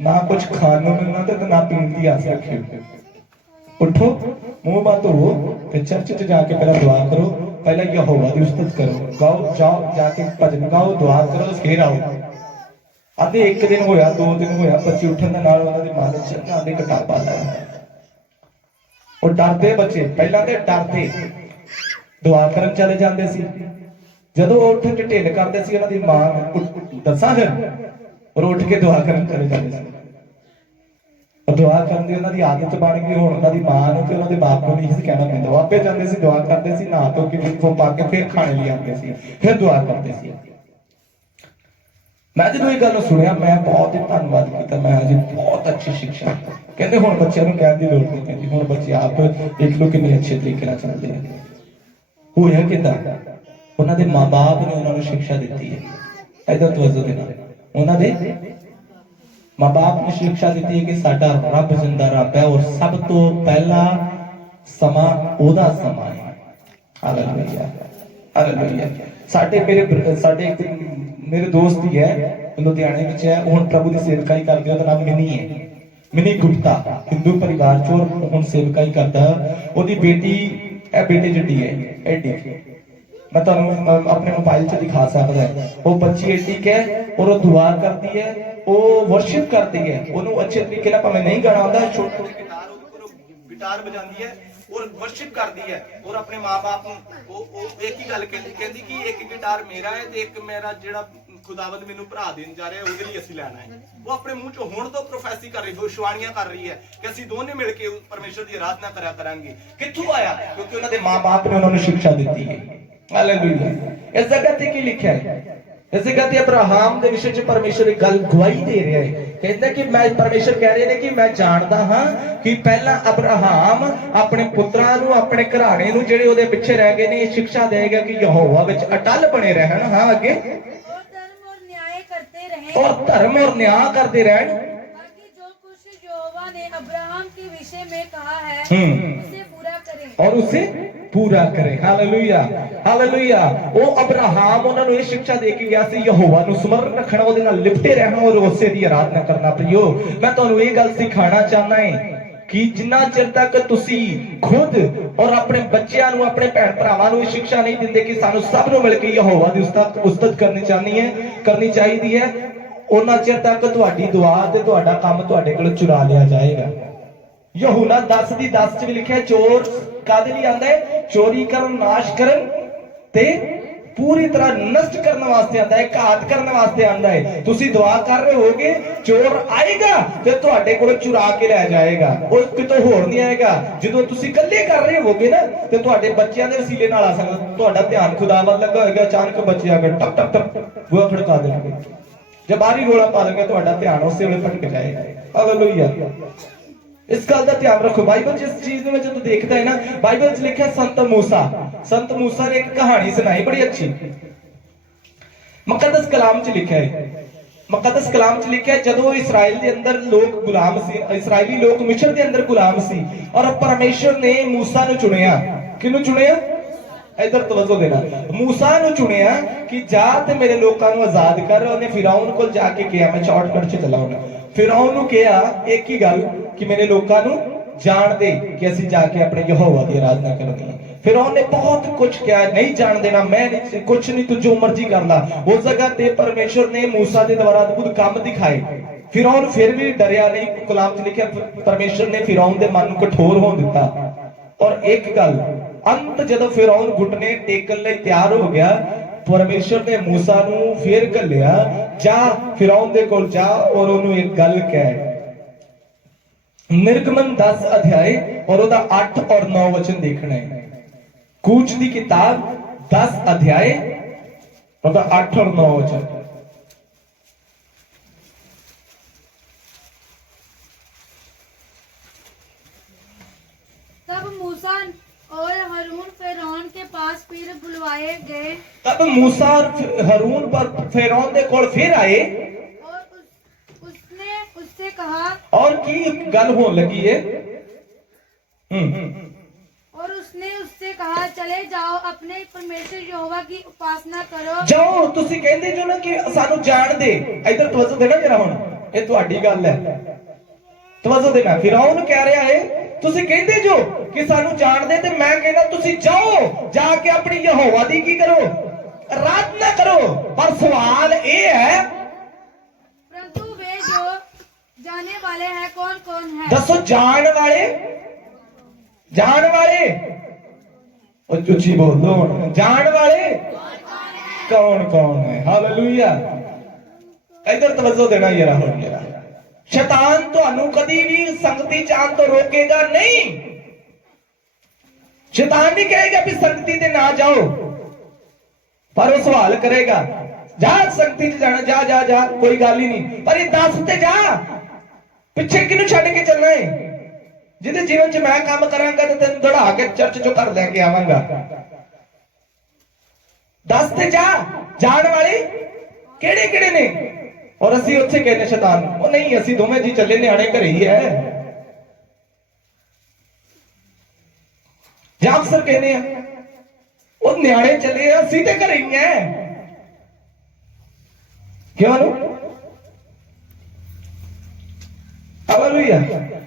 ना कुछ खान मिलना तो ना पीन की आस रखी। उठो, मुंह बात हो, चर्च च जाके पहला दुआ करो, पहला यहोवा की उस्तत करो, गाओ, जाओ जाके भजन गाओ, दुआ करो, फिर आओ। आधे एक दिन होया, 2 दिन होया, बच्चे उठन दे नाल उन्हां दे मन च ना दे कटापा लाया। और डरदे बच्चे, पहला ते डरदे दुआ करन चले जांदे सी। ਜਦੋਂ ਉੱਠ ਕੇ ਢਿੱਲ ਕਰਦੇ ਸੀ, ਉਹਨਾਂ ਦੀ ਮਾਂ ਦੱਸਾਂ ਫਿਰ, ਔਰ ਉੱਠ ਕੇ ਦੁਆ ਕਰਨ ਚਲੇ ਜਾਂਦੇ ਸੀ। ਉਹ ਦੁਆ ਕਰਨ ਦੀ ਉਹਨਾਂ ਦੀ ਆਦਤ ਬਣ ਗਈ। ਹੁਣ ਉਹਨਾਂ ਦੀ ਮਾਂ ਨੂੰ ਤੇ ਉਹਨਾਂ ਦੇ ਬਾਪ ਨੂੰ ਨਹੀਂ ਸੀ ਕਹਿਣਾ ਪੈਂਦਾ, ਉਹ ਆਪੇ ਜਾਂਦੇ ਸੀ, ਦੁਆ ਕਰਦੇ ਸੀ, ਨਹਾ ਧੋ ਕੇ ਯੂਨੀਫਾਰਮ ਪਾ ਕੇ ਫਿਰ ਖਾਣੇ ਲਈ ਆਉਂਦੇ ਸੀ, ਫਿਰ ਦੁਆ ਕਰਦੇ ਸੀ। ਮੈਂ ਜਦੋਂ ਇਹ ਗੱਲ ਸੁਣਿਆ, ਮੈਂ ਬਹੁਤ ਹੀ ਧੰਨਵਾਦ ਕੀਤਾ। ਮੈਂ ਜੀ ਬਹੁਤ ਅੱਛੀ ਸਿੱਖਿਆ। ਕਹਿੰਦੇ ਹੁਣ ਬੱਚਿਆਂ ਨੂੰ ਕਹਿਣ ਦੀ ਲੋੜ ਨਹੀਂ ਪੈਂਦੀ, ਹੁਣ ਬੱਚੇ ਆਪ ਦੇਖ ਲਓ ਕਿੰਨੇ ਅੱਛੇ ਤਰੀਕੇ ਨਾਲ ਚੱਲਦੇ ਆ। ਹੋਇਆ ਕਿੱਦਾਂ? ਉਹਨਾਂ ਦੇ ਮਾਂ-ਬਾਪ ਨੇ ਉਹਨਾਂ ਨੂੰ ਸਿੱਖਿਆ ਦਿੱਤੀ ਹੈ। ਇਹਦਾ ਤਵੱਜੋ ਦੇਣਾ, ਉਹਨਾਂ ਦੇ ਮਾਂ-ਬਾਪ ਨੇ ਸਿੱਖਿਆ ਦਿੱਤੀ ਹੈ ਕਿ ਸਾਡਾ ਰੱਬ ਜਿੰਦਾ ਰੱਬ ਹੈ, ਔਰ ਸਭ ਤੋਂ ਪਹਿਲਾ ਸਮਾਂ ਉਹਦਾ ਸਮਾਂ ਹੈ। Hallelujah, hallelujah. ਸਾਡੇ ਮੇਰੇ ਦੋਸਤ ਹੀ ਹੈ, ਲੁਧਿਆਣੇ ਵਿੱਚ ਹੈ, ਹੁਣ ਪ੍ਰਭੂ ਦੀ ਸੇਵਕਾਈ ਕਰਦੇ। ਉਹਦਾ ਨਾਮ ਮਿਨੀ ਹੈ, ਮਿਨੀ ਗੁਪਤਾ, ਹਿੰਦੂ ਪਰਿਵਾਰ ਚੋਂ ਹੁਣ ਸੇਵਕਾਈ ਕਰਦਾ। ਉਹਦੀ ਬੇਟੀ ਇਹ ਬੇਟੇ ਜਿੱਡੀ ਹੈ, ਐਡੀ मैं तुहानू अपने मोबाइल च दिखा सकता है। वो बच्ची एडी है और वो दुआ करती है, वो वर्शिप करती है, ओनू अच्छे तरीके नाल भावें नहीं गाना आंदा, छोटे गिटार बजाती है और वर्शिप करती है। और अपने मां-बाप नू एक ही गल कहती कि एक गिटार मेरा है ते एक मेरा जिहड़ा खुदावंद मैनू भरा देन जा रहा है, ਉਹਦੇ ਲਈ ਅਸੀਂ ਲੈਣਾ है। वो अपने मुंह चों हुण तो प्रोफेसी कर रही, भविष्यवाणियां कर रही है कि ਅਸੀਂ ਦੋਨੇ ਮਿਲ ਕੇ परमेश्वर ਦੀ आराधना करा करांगे। कित्थों आया? क्योंकि ਉਹਨਾਂ ਦੇ मां-बाप ने ਉਹਨਾਂ ਨੂੰ ਸਿੱਖਿਆ ਦਿੱਤੀ ਹੈ। हालेलुया। इस जगह ते की लिखा है? इस जगह ते अब्राहम दे विषय च परमेश्वर एक गल गवाही दे रहा है। कहता है कि मैं, परमेश्वर कह रहे हैं कि मैं जानदा हां कि पहला अब्राहम अपने पुत्रां नू, अपने घराणे नू जेड़े ओदे पिछे रह गए ने, शिक्षा देगा कि यहोवा विच अटल बने रहन। हां आगे, और धर्म और न्याय करते रहन, ताकि जो कुछ यहोवा ने अब्राहम के विषय में कहा है उसे पूरा करें, और उसे पूरा करे। Hallelujah, hallelujah. वो अब्राहम ਉਹਨਾਂ ਨੂੰ ਇਹ ਸਿੱਖਿਆ ਦੇ ਕੇ ਗਿਆ ਸੀ, ਯਹੋਵਾ ਨੂੰ ਸਮਰਨ ਰੱਖਣਾ, ਉਹਦੇ ਨਾਲ ਲਿਪਟੇ ਰਹਿਣਾ ਔਰ ਉਸੇ ਦੀ ਆਰਾਧਨਾ ਕਰਨਾ। ਪ੍ਰਿਓ, ਮੈਂ ਤੁਹਾਨੂੰ ਇਹ ਗੱਲ ਸਿਖਾਉਣਾ ਚਾਹੁੰਦਾ ਹਾਂ ਕਿ ਜਿੰਨਾ ਚਿਰ ਤੱਕ ਤੁਸੀਂ ਖੁਦ ਔਰ ਆਪਣੇ ਬੱਚਿਆਂ ਨੂੰ, ਆਪਣੇ ਭੈਣ ਭਰਾਵਾਂ ਨੂੰ ਇਹ ਸਿੱਖਿਆ ਨਹੀਂ ਦਿੰਦੇ ਕਿ ਸਾਨੂੰ ਸਭ ਨੂੰ ਮਿਲ ਕੇ ਯਹੋਵਾ ਦੀ ਉਸਤਤ ਕਰਨੀ ਚਾਹੀਦੀ ਹੈ, ਉਹਨਾਂ ਚਿਰ ਤੱਕ ਤੁਹਾਡੀ ਦੁਆ ਤੇ ਤੁਹਾਡਾ ਕੰਮ ਤੁਹਾਡੇ ਕੋਲ ਚੁਰਾ ਲਿਆ ਜਾਏਗਾ। यूहन्ना 10:10 च भी लिखा है, चोर कादे लिए आंदा है? चोरी करन, नाश करन ते पूरी तरह नष्ट करने वास्ते आंदा है, घात करने वास्ते आंदा है। तुसी दुआ कर रहे होगे, चोर आएगा ते तुहाडे कोल चुरा के ले जाएगा, और कितों होर नहीं आएगा। जदों तुसी कल्ले कर रहे होगे ना ते तुहाडे बच्चियां दे वसीले नाल आ सकदा, तुहाडा ध्यान खुदा वल लगा होएगा, अचानक बच्चे आ गए टप टप टप बुआ खड़का देंगे, जब बाहरी रोला पा देंगे, तुहाडा ध्यान उस वेले भटक जाएगा। हालेलुया। इस गल का ध्यान रखो। बाइबल जिस चीज में जो देखता है ना, बाइबल च लिखा है संत मूसा ने एक कहानी सुनाई बड़ी अच्छी। मुकद्दस कलाम च लिखा है, मुकद्दस कलाम च लिखा है, जदों इस्राएल दे अंदर लोग गुलाम सी, इस्राएली लोग मिस्र दे अंदर गुलाम सी, और परमेश्वर ने मूसा नु चुनिया। किनु चुनिया? इधर तवज्जो देना। मूसा नु चुनिया कि जा ते मेरे लोकां नु आजाद कर। उन्हें फिरौन कोल जाके कहा, मैं शॉर्टकट च चलाऊंगा, फिरौन नु कहा एक ही गल कि मेरे लोकां नु जान दे कि असि जाके अपने यहोवा दी आराधना करनी है। फिरौन ने बहुत कुछ कहा, नहीं जान देना, मैं नहीं, कुछ नहीं, तू जो मर्जी कर ला। उस जगह ते परमेश्वर ने मूसा के द्वारा अद्भुत काम दिखाए। फिरौन फिर भी डरिया नहीं। कलाम च लिखा परमेश्वर ने फिरौन के मन को कठोर हो दिता। और एक गल, अंत जदों फिरौन घुटने टेकन लई तैयार हो गया परमेश्वर ने मूसा नू फिर घल्लिया, जा फिरौन दे कोल जा और ओनू एक गल कह। निर्गमन 10 अध्याय और ओदा 8 और 9 वचन देखना है। कूच दी किताब 10 अध्याय ओदा 8 और 9 वचन। तब मूसा और हारून फिरौन के पास फिर बुलवाए गए तब मूसा और हारून पर फिरौन दे कोल फिर आए और उसने उससे कहा, और की गल होने लगी है। और उसने उससे कहा, चले जाओ अपने परमेश्वर यहोवा की उपासना करो। जाओ, तुसी कहंदे जो ना कि सानू जान दे, इधर तवज्जो देना जरा हुण, ये तुहाडी गल है, तवज्जो देना। फिरौन कह रहा है तुसी कहंदे जो कि सानू जान दे, ते मैं कहना तुसी जाओ, जाके अपनी यहोवा दी की करो, आराधना करो। पर सवाल ये है, परंतु वे जो जाने वाले हैं कौन कौन है? दसो जान वाले, जान वाले, और चुची बोलो, जान वाले कौन कौन है? हालेलुया। इधर तवज्जो देना जरा हुण जरा। शैतान ਤੁਹਾਨੂੰ कदी भी संगति जान तो रोकेगा नहीं। शैतान नहीं कहेगा भी संगति ते ना जाओ, पर वो सवाल करेगा जा संगति च जाना, जा जा जा, कोई गल ही नहीं, पर ये दस ते जा पिछे किनू छड्ड के चलना है? जिहदे जीवन च मैं काम करांगा ते तैनूं दौड़ा के चर्च चों घर लैके आवांगा। दस ते जा, जान वाले किहड़े किहड़े ने? और असी उत्थे कहने शैतान वो नहीं, असी दोवें जी चले, न्याणे घरे ही है। ਜਾਂ ਅਕਸਰ कहने वो न्याणे चले, असी ते घरे ही है। क्यों? हालेलुया।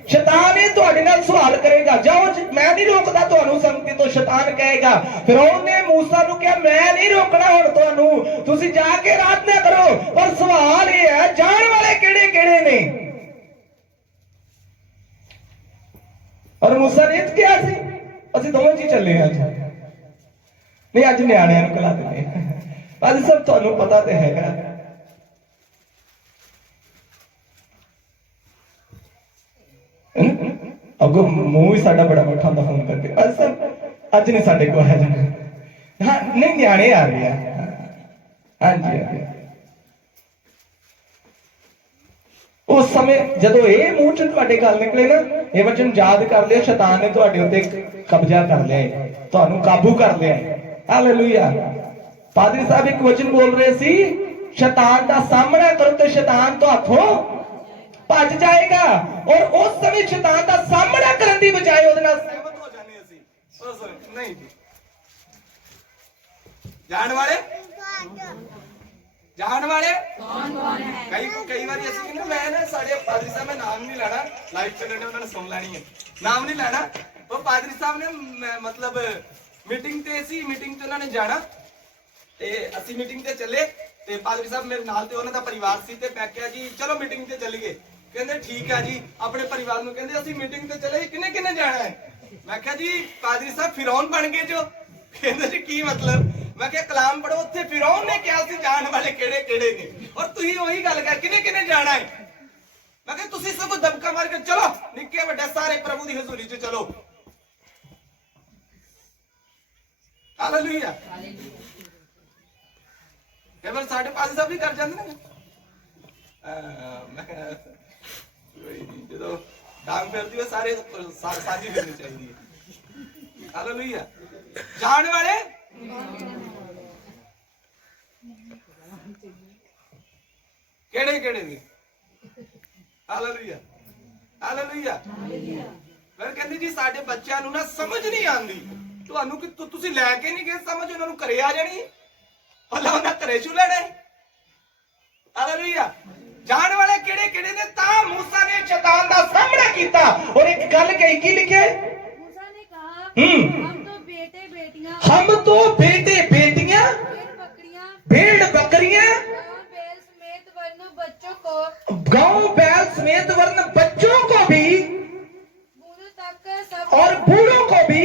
शैतान ये ਤੁਹਾਡੇ ਨਾਲ सवाल करेगा, जाओ मैं नहीं रोकदा ਤੁਹਾਨੂੰ संगति तो। शैतान कहेगा, फिरौन ने मूसा ਨੂੰ ਕਿਹਾ मैं नहीं रोकना ਹੁਣ ਤੁਹਾਨੂੰ, ਤੁਸੀਂ ਜਾ ਕੇ आराधना करो। पर सवाल ये है जान वाले ਕਿਹੜੇ ਕਿਹੜੇ ਨੇ? और मूसा ने ਕਿਹਾ ਸੀ ਅਸੀਂ ਦੋਵੇਂ ਜੀ ਚੱਲੇ ਅੱਜ, ਨਹੀਂ ਅੱਜ ਨਿਆਣਿਆਂ ਨੂੰ ਖਿਲਾ ਦਿੰਦੇ। ਅੱਜ ਸਭ ਤੁਹਾਨੂੰ ਪਤਾ ਤੇ ਹੈਗਾ। अगो मुंह भी साडा बड़ा मिठा होंदा फोन करके, अज सब अज नहीं साडे को है जाना। हाँ नहीं न्याणे आ रहे हैं। हाँ जी उस समय जदों ये मुंह च तुहाडे गल निकले ना, ये वचन याद कर लियो, शैतान ने तुहाडे उत्ते कब्जा कर लिया है, तुहानू काबू कर लिया है। हालेलुया। पादरी साहब एक वचन बोल रहे सी, शैतान दा सामना करो तो शैतान तो हाथों भज जाएगा। और उस समय शैतान का सामना करने की बजाय ਉਹਦੇ ਨਾਲ ਸਹਿਮਤ ਹੋ ਜਾਂਦੇ ਅਸੀਂ। ਉਸ ਸਮੇਂ ਨਹੀਂ ਜੀ ਜਾਣ ਵਾਲੇ ਕੌਣ ਕੌਣ ਹੈ? ਕਈ ਵਾਰੀ ਅਸੀਂ ਕਹਿੰਦੇ ਮੈਂ ਨਾ ਸਾਡੇ ਪਾਦਰੀ ਸਾਹਿਬ ਮੈਂ ਨਾਮ ਨਹੀਂ ਲੈਣਾ, ਲਾਈਵ ਚੱਲਣ ਦੇ ਉਹਨਾਂ ਨੇ ਸੁਣ ਲੈਣੀ ਹੈ, ਨਾਮ ਨਹੀਂ ਲੈਣਾ। ਉਹ ਪਾਦਰੀ ਸਾਹਿਬ ਨੇ ਮਤਲਬ ਮੀਟਿੰਗ ਤੇ ਸੀ, ਮੀਟਿੰਗ ਤੇ ਉਹਨਾਂ ਨੇ ਜਾਣਾ ਤੇ ਅਸੀਂ ਮੀਟਿੰਗ ਤੇ ਚੱਲੇ ਤੇ ਪਾਦਰੀ ਸਾਹਿਬ ਮੇਰੇ ਨਾਲ ਤੇ ਉਹਨਾਂ ਦਾ ਪਰਿਵਾਰ ਸੀ ਤੇ ਮੈਂ ਕਿਹਾ ਜੀ ਚਲੋ ਮੀਟਿੰਗ ਤੇ ਚੱਲੀਏ। ਕਹਿੰਦੇ ਠੀਕ ਹੈ ਜੀ, ਆਪਣੇ ਪਰਿਵਾਰ ਨੂੰ ਕਹਿੰਦੇ ਅਸੀਂ ਮੀਟਿੰਗ ਤੇ ਚੱਲੇ, ਕਿੰਨੇ ਕਿੰਨੇ ਜਾਣਾ ਹੈ? ਮੈਂ ਕਿਹਾ ਜੀ ਪਾਦਰੀ ਸਾਹਿਬ ਫਿਰੌਨ ਬਣ ਗਏ ਜੋ। ਕਹਿੰਦੇ ਜੀ ਕੀ ਮਤਲਬ? ਮੈਂ ਕਿਹਾ ਕਲਾਮ ਪੜੋ, ਉੱਥੇ ਫਿਰੌਨ ਨੇ ਕਿਹਾ ਸੀ ਜਾਣ ਵਾਲੇ ਕਿਹੜੇ ਕਿਹੜੇ ਨੇ, ਔਰ ਤੁਸੀਂ ਉਹੀ ਗੱਲ ਕਰ ਕਿੰਨੇ ਕਿੰਨੇ ਜਾਣਾ ਹੈ। ਮੈਂ ਕਿਹਾ ਤੁਸੀਂ ਸਭ ਦਬਕਾ ਮਾਰ ਕੇ ਚਲੋ, ਨਿੱਕੇ ਵੱਡੇ ਸਾਰੇ ਪ੍ਰਭੂ ਦੀ ਹਜ਼ੂਰੀ 'ਚ ਚਲੋ। ਹਾਲੇਲੂਇਆ। केवल साढ़े पास सब भी कर जाते ना। जो डांग फेरती है सारे साझी फिरनी चाहिए। हालेलुया। जान वाले केड़े केड़े ने? Hallelujah hallelujah. फिर कहंदी जी साडे बच्चों नूं ना समझ नहीं आंदी, तुहानू कि तुसीं लैके नहीं गए समझ, उन्हां नूं घरे आ जानी भला उन्हें घरे चू लेना है। हालेलुया। जान वाले केड़े केड़े ने? ता मूसा ने शैतान दा सामना कीता और एक गल कही, की लिखे? मूसा ने कहा, हम तो बेटे बेटियां, हम तो बेटे बेटियां, भेड़ बकरियां, गांव बैल समेत वर्ण बच्चों को भी और बूढ़ों को भी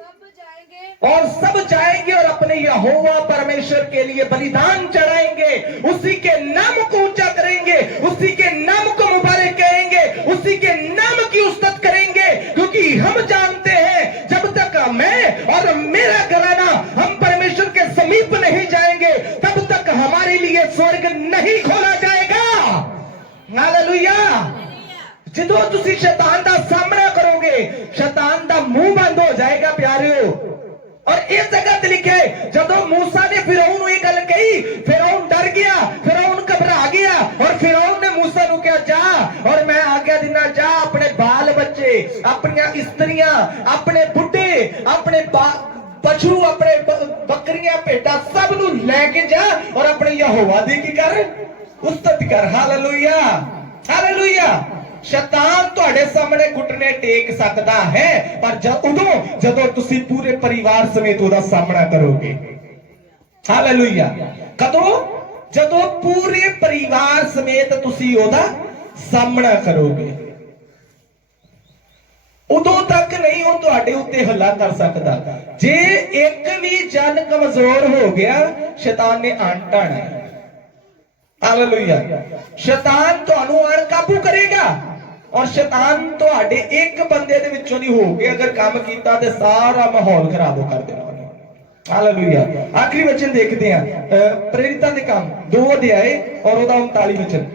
सब जाएंगे और सब जाएंगे और अपने अपने यहोवा परमेश्वर के लिए बलिदान चढ़ाएंगे, उसी के नाम को ऊंचा करेंगे, उसी के नाम को मुबारक कहेंगे, उसी के नाम की उस्तत करेंगे, क्योंकि हम जानते हैं जब तक मैं और मेरा घराना हम परमेश्वर के समीप नहीं जाएंगे तब तक हमारे लिए स्वर्ग नहीं खोला जाएगा। हालेलुया। ਜਦੋਂ ਤੁਸੀਂ शैतान ਦਾ ਸਾਹਮਣਾ ਕਰੋਗੇ शैतान ਦਾ ਮੂੰਹ ਬੰਦ ਹੋ ਜਾਏਗਾ ਪਿਆਰਿਓ। और इस जगह ते लिखे जदों मूसा ने फिरौन ਨੂੰ ਇਹ ਗੱਲ कही, फिरौन डर गया, फिरौन घबरा गया और फिरौन ने मूसा ਨੂੰ कहा जा और मैं आज्ञा देना, जा अपने बाल बच्चे, अपनी स्त्रियां, अपने बुढ़े, अपने पशु, अपने बकरियां, भेड़ा सब ਨੂੰ ਲੈ ਕੇ जा और अपने यहोवा ਦੀ की कर उस्तत कर। Hallelujah hallelujah. शैतान ਤੁਹਾਡੇ ਸਾਹਮਣੇ ਘੁਟਨੇ ਟੇਕ ਸਕਦਾ ਹੈ ਪਰ ਜਦੋਂ ਤੁਸੀਂ ਪੂਰੇ ਪਰਿਵਾਰ ਸਮੇਤ ਉਹਦਾ ਸਾਹਮਣਾ ਕਰੋਗੇ। ਹਾਲੇਲੂਇਆ। ਕਦੋਂ? ਜਦੋਂ ਪੂਰੇ ਪਰਿਵਾਰ ਸਮੇਤ ਤੁਸੀਂ ਉਹਦਾ ਸਾਹਮਣਾ ਕਰੋਗੇ। ਉਦੋਂ ਤੱਕ ਨਹੀਂ ਉਹ ਤੁਹਾਡੇ ਉੱਤੇ ਹੱਲਾ ਕਰ ਸਕਦਾ। ਜੇ ਇੱਕ ਵੀ ਜਨ ਕਮਜ਼ੋਰ ਹੋ ਗਿਆ ਸ਼ੈਤਾਨ ਨੇ ਆਂਟਣਾ ਹੈ। हालेलुया। शैतान ਤੁਹਾਨੂੰ ਅਣਕਾਬੂ ਕਰੇਗਾ और शैतान ਤੁਹਾਡੇ ਇੱਕ ਬੰਦੇ ਦੇ ਵਿੱਚੋਂ ਦੀ ਹੋ ਕੇ ਅਗਰ ਕੰਮ ਕੀਤਾ ਤੇ ਸਾਰਾ ਮਾਹੌਲ ਖਰਾਬ ਕਰ ਦੇਣਾ। ਹਾਲੇਲੂਇਆ। ਆਖਰੀ ਵਚਨ ਦੇਖਦੇ ਹਾਂ ਪ੍ਰੇਰਿਤਾਂ ਦੇ ਕੰਮ 2 ਅਧਿਆਏ ਔਰ ਉਹਦਾ 39 ਵਚਨ।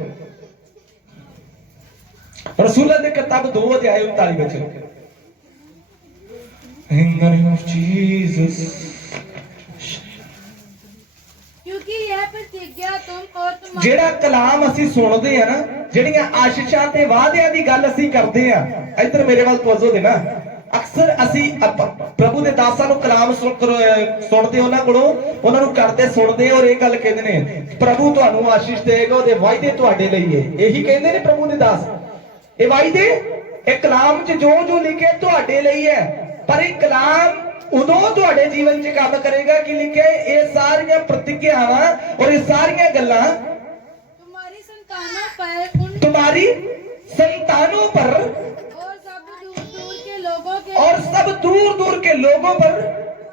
ਰਸੂਲਾਂ ਦੇ ਕਿਤਾਬ 2 ਅਧਿਆਏ 39 ਵਚਨ। In the name of Jesus। क्योंकि यह प्रतिज्ञा तुम और तुम्हारे ਜਿਹੜਾ ਕਲਾਮ ਅਸੀਂ ਸੁਣਦੇ ਆ ਨਾ, ਜਿਹੜੀਆਂ ਆਸ਼ੀਸ਼ਾਂ ਤੇ ਵਾਅਦਿਆਂ ਦੀ ਗੱਲ ਅਸੀਂ ਕਰਦੇ ਆ, ਇੱਧਰ ਮੇਰੇ ਵੱਲ ਤਵੱਜੋ ਦੇਣਾ। ਅਕਸਰ ਅਸੀਂ ਪ੍ਰਭੂ ਦੇ ਦਾਸਾਂ ਨੂੰ ਕਲਾਮ ਸੁਣਦੇ, ਉਹਨਾਂ ਕੋਲੋਂ ਉਹਨਾਂ ਨੂੰ ਕਰਦੇ ਸੁਣਦੇ ਔਰ ਇਹ ਗੱਲ ਕਹਿੰਦੇ ਨੇ ਪ੍ਰਭੂ ਤੁਹਾਨੂੰ ਆਸ਼ੀਸ਼ ਦੇਗਾ, ਉਹਦੇ ਵਾਅਦੇ ਤੁਹਾਡੇ ਲਈ ਹੈ। ਇਹੀ ਕਹਿੰਦੇ ਨੇ ਪ੍ਰਭੂ ਦੇ ਦਾਸ। ਇਹ ਵਾਅਦੇ ਇਹ ਕਲਾਮ 'ਚ ਜੋ ਜੋ ਲਿਖਿਆ ਤੁਹਾਡੇ ਲਈ ਹੈ, ਪਰ ਇਹ ਕਲਾਮ ਉਦੋਂ ਤੁਹਾਡੇ ਜੀਵਨ 'ਚ ਕੰਮ ਕਰੇਗਾ ਕਿ ਲਿਖਿਆ ਇਹ ਸਾਰੀਆਂ ਪ੍ਰਤੀਗਿਆਵਾਂ ਔਰ ਇਹ ਸਾਰੀਆਂ ਗੱਲਾਂ तुम्हारी संतानों पर उन तुम्हारी संतानों पर और सब दूर के लोगों के और सब दूर दूर के लोगों पर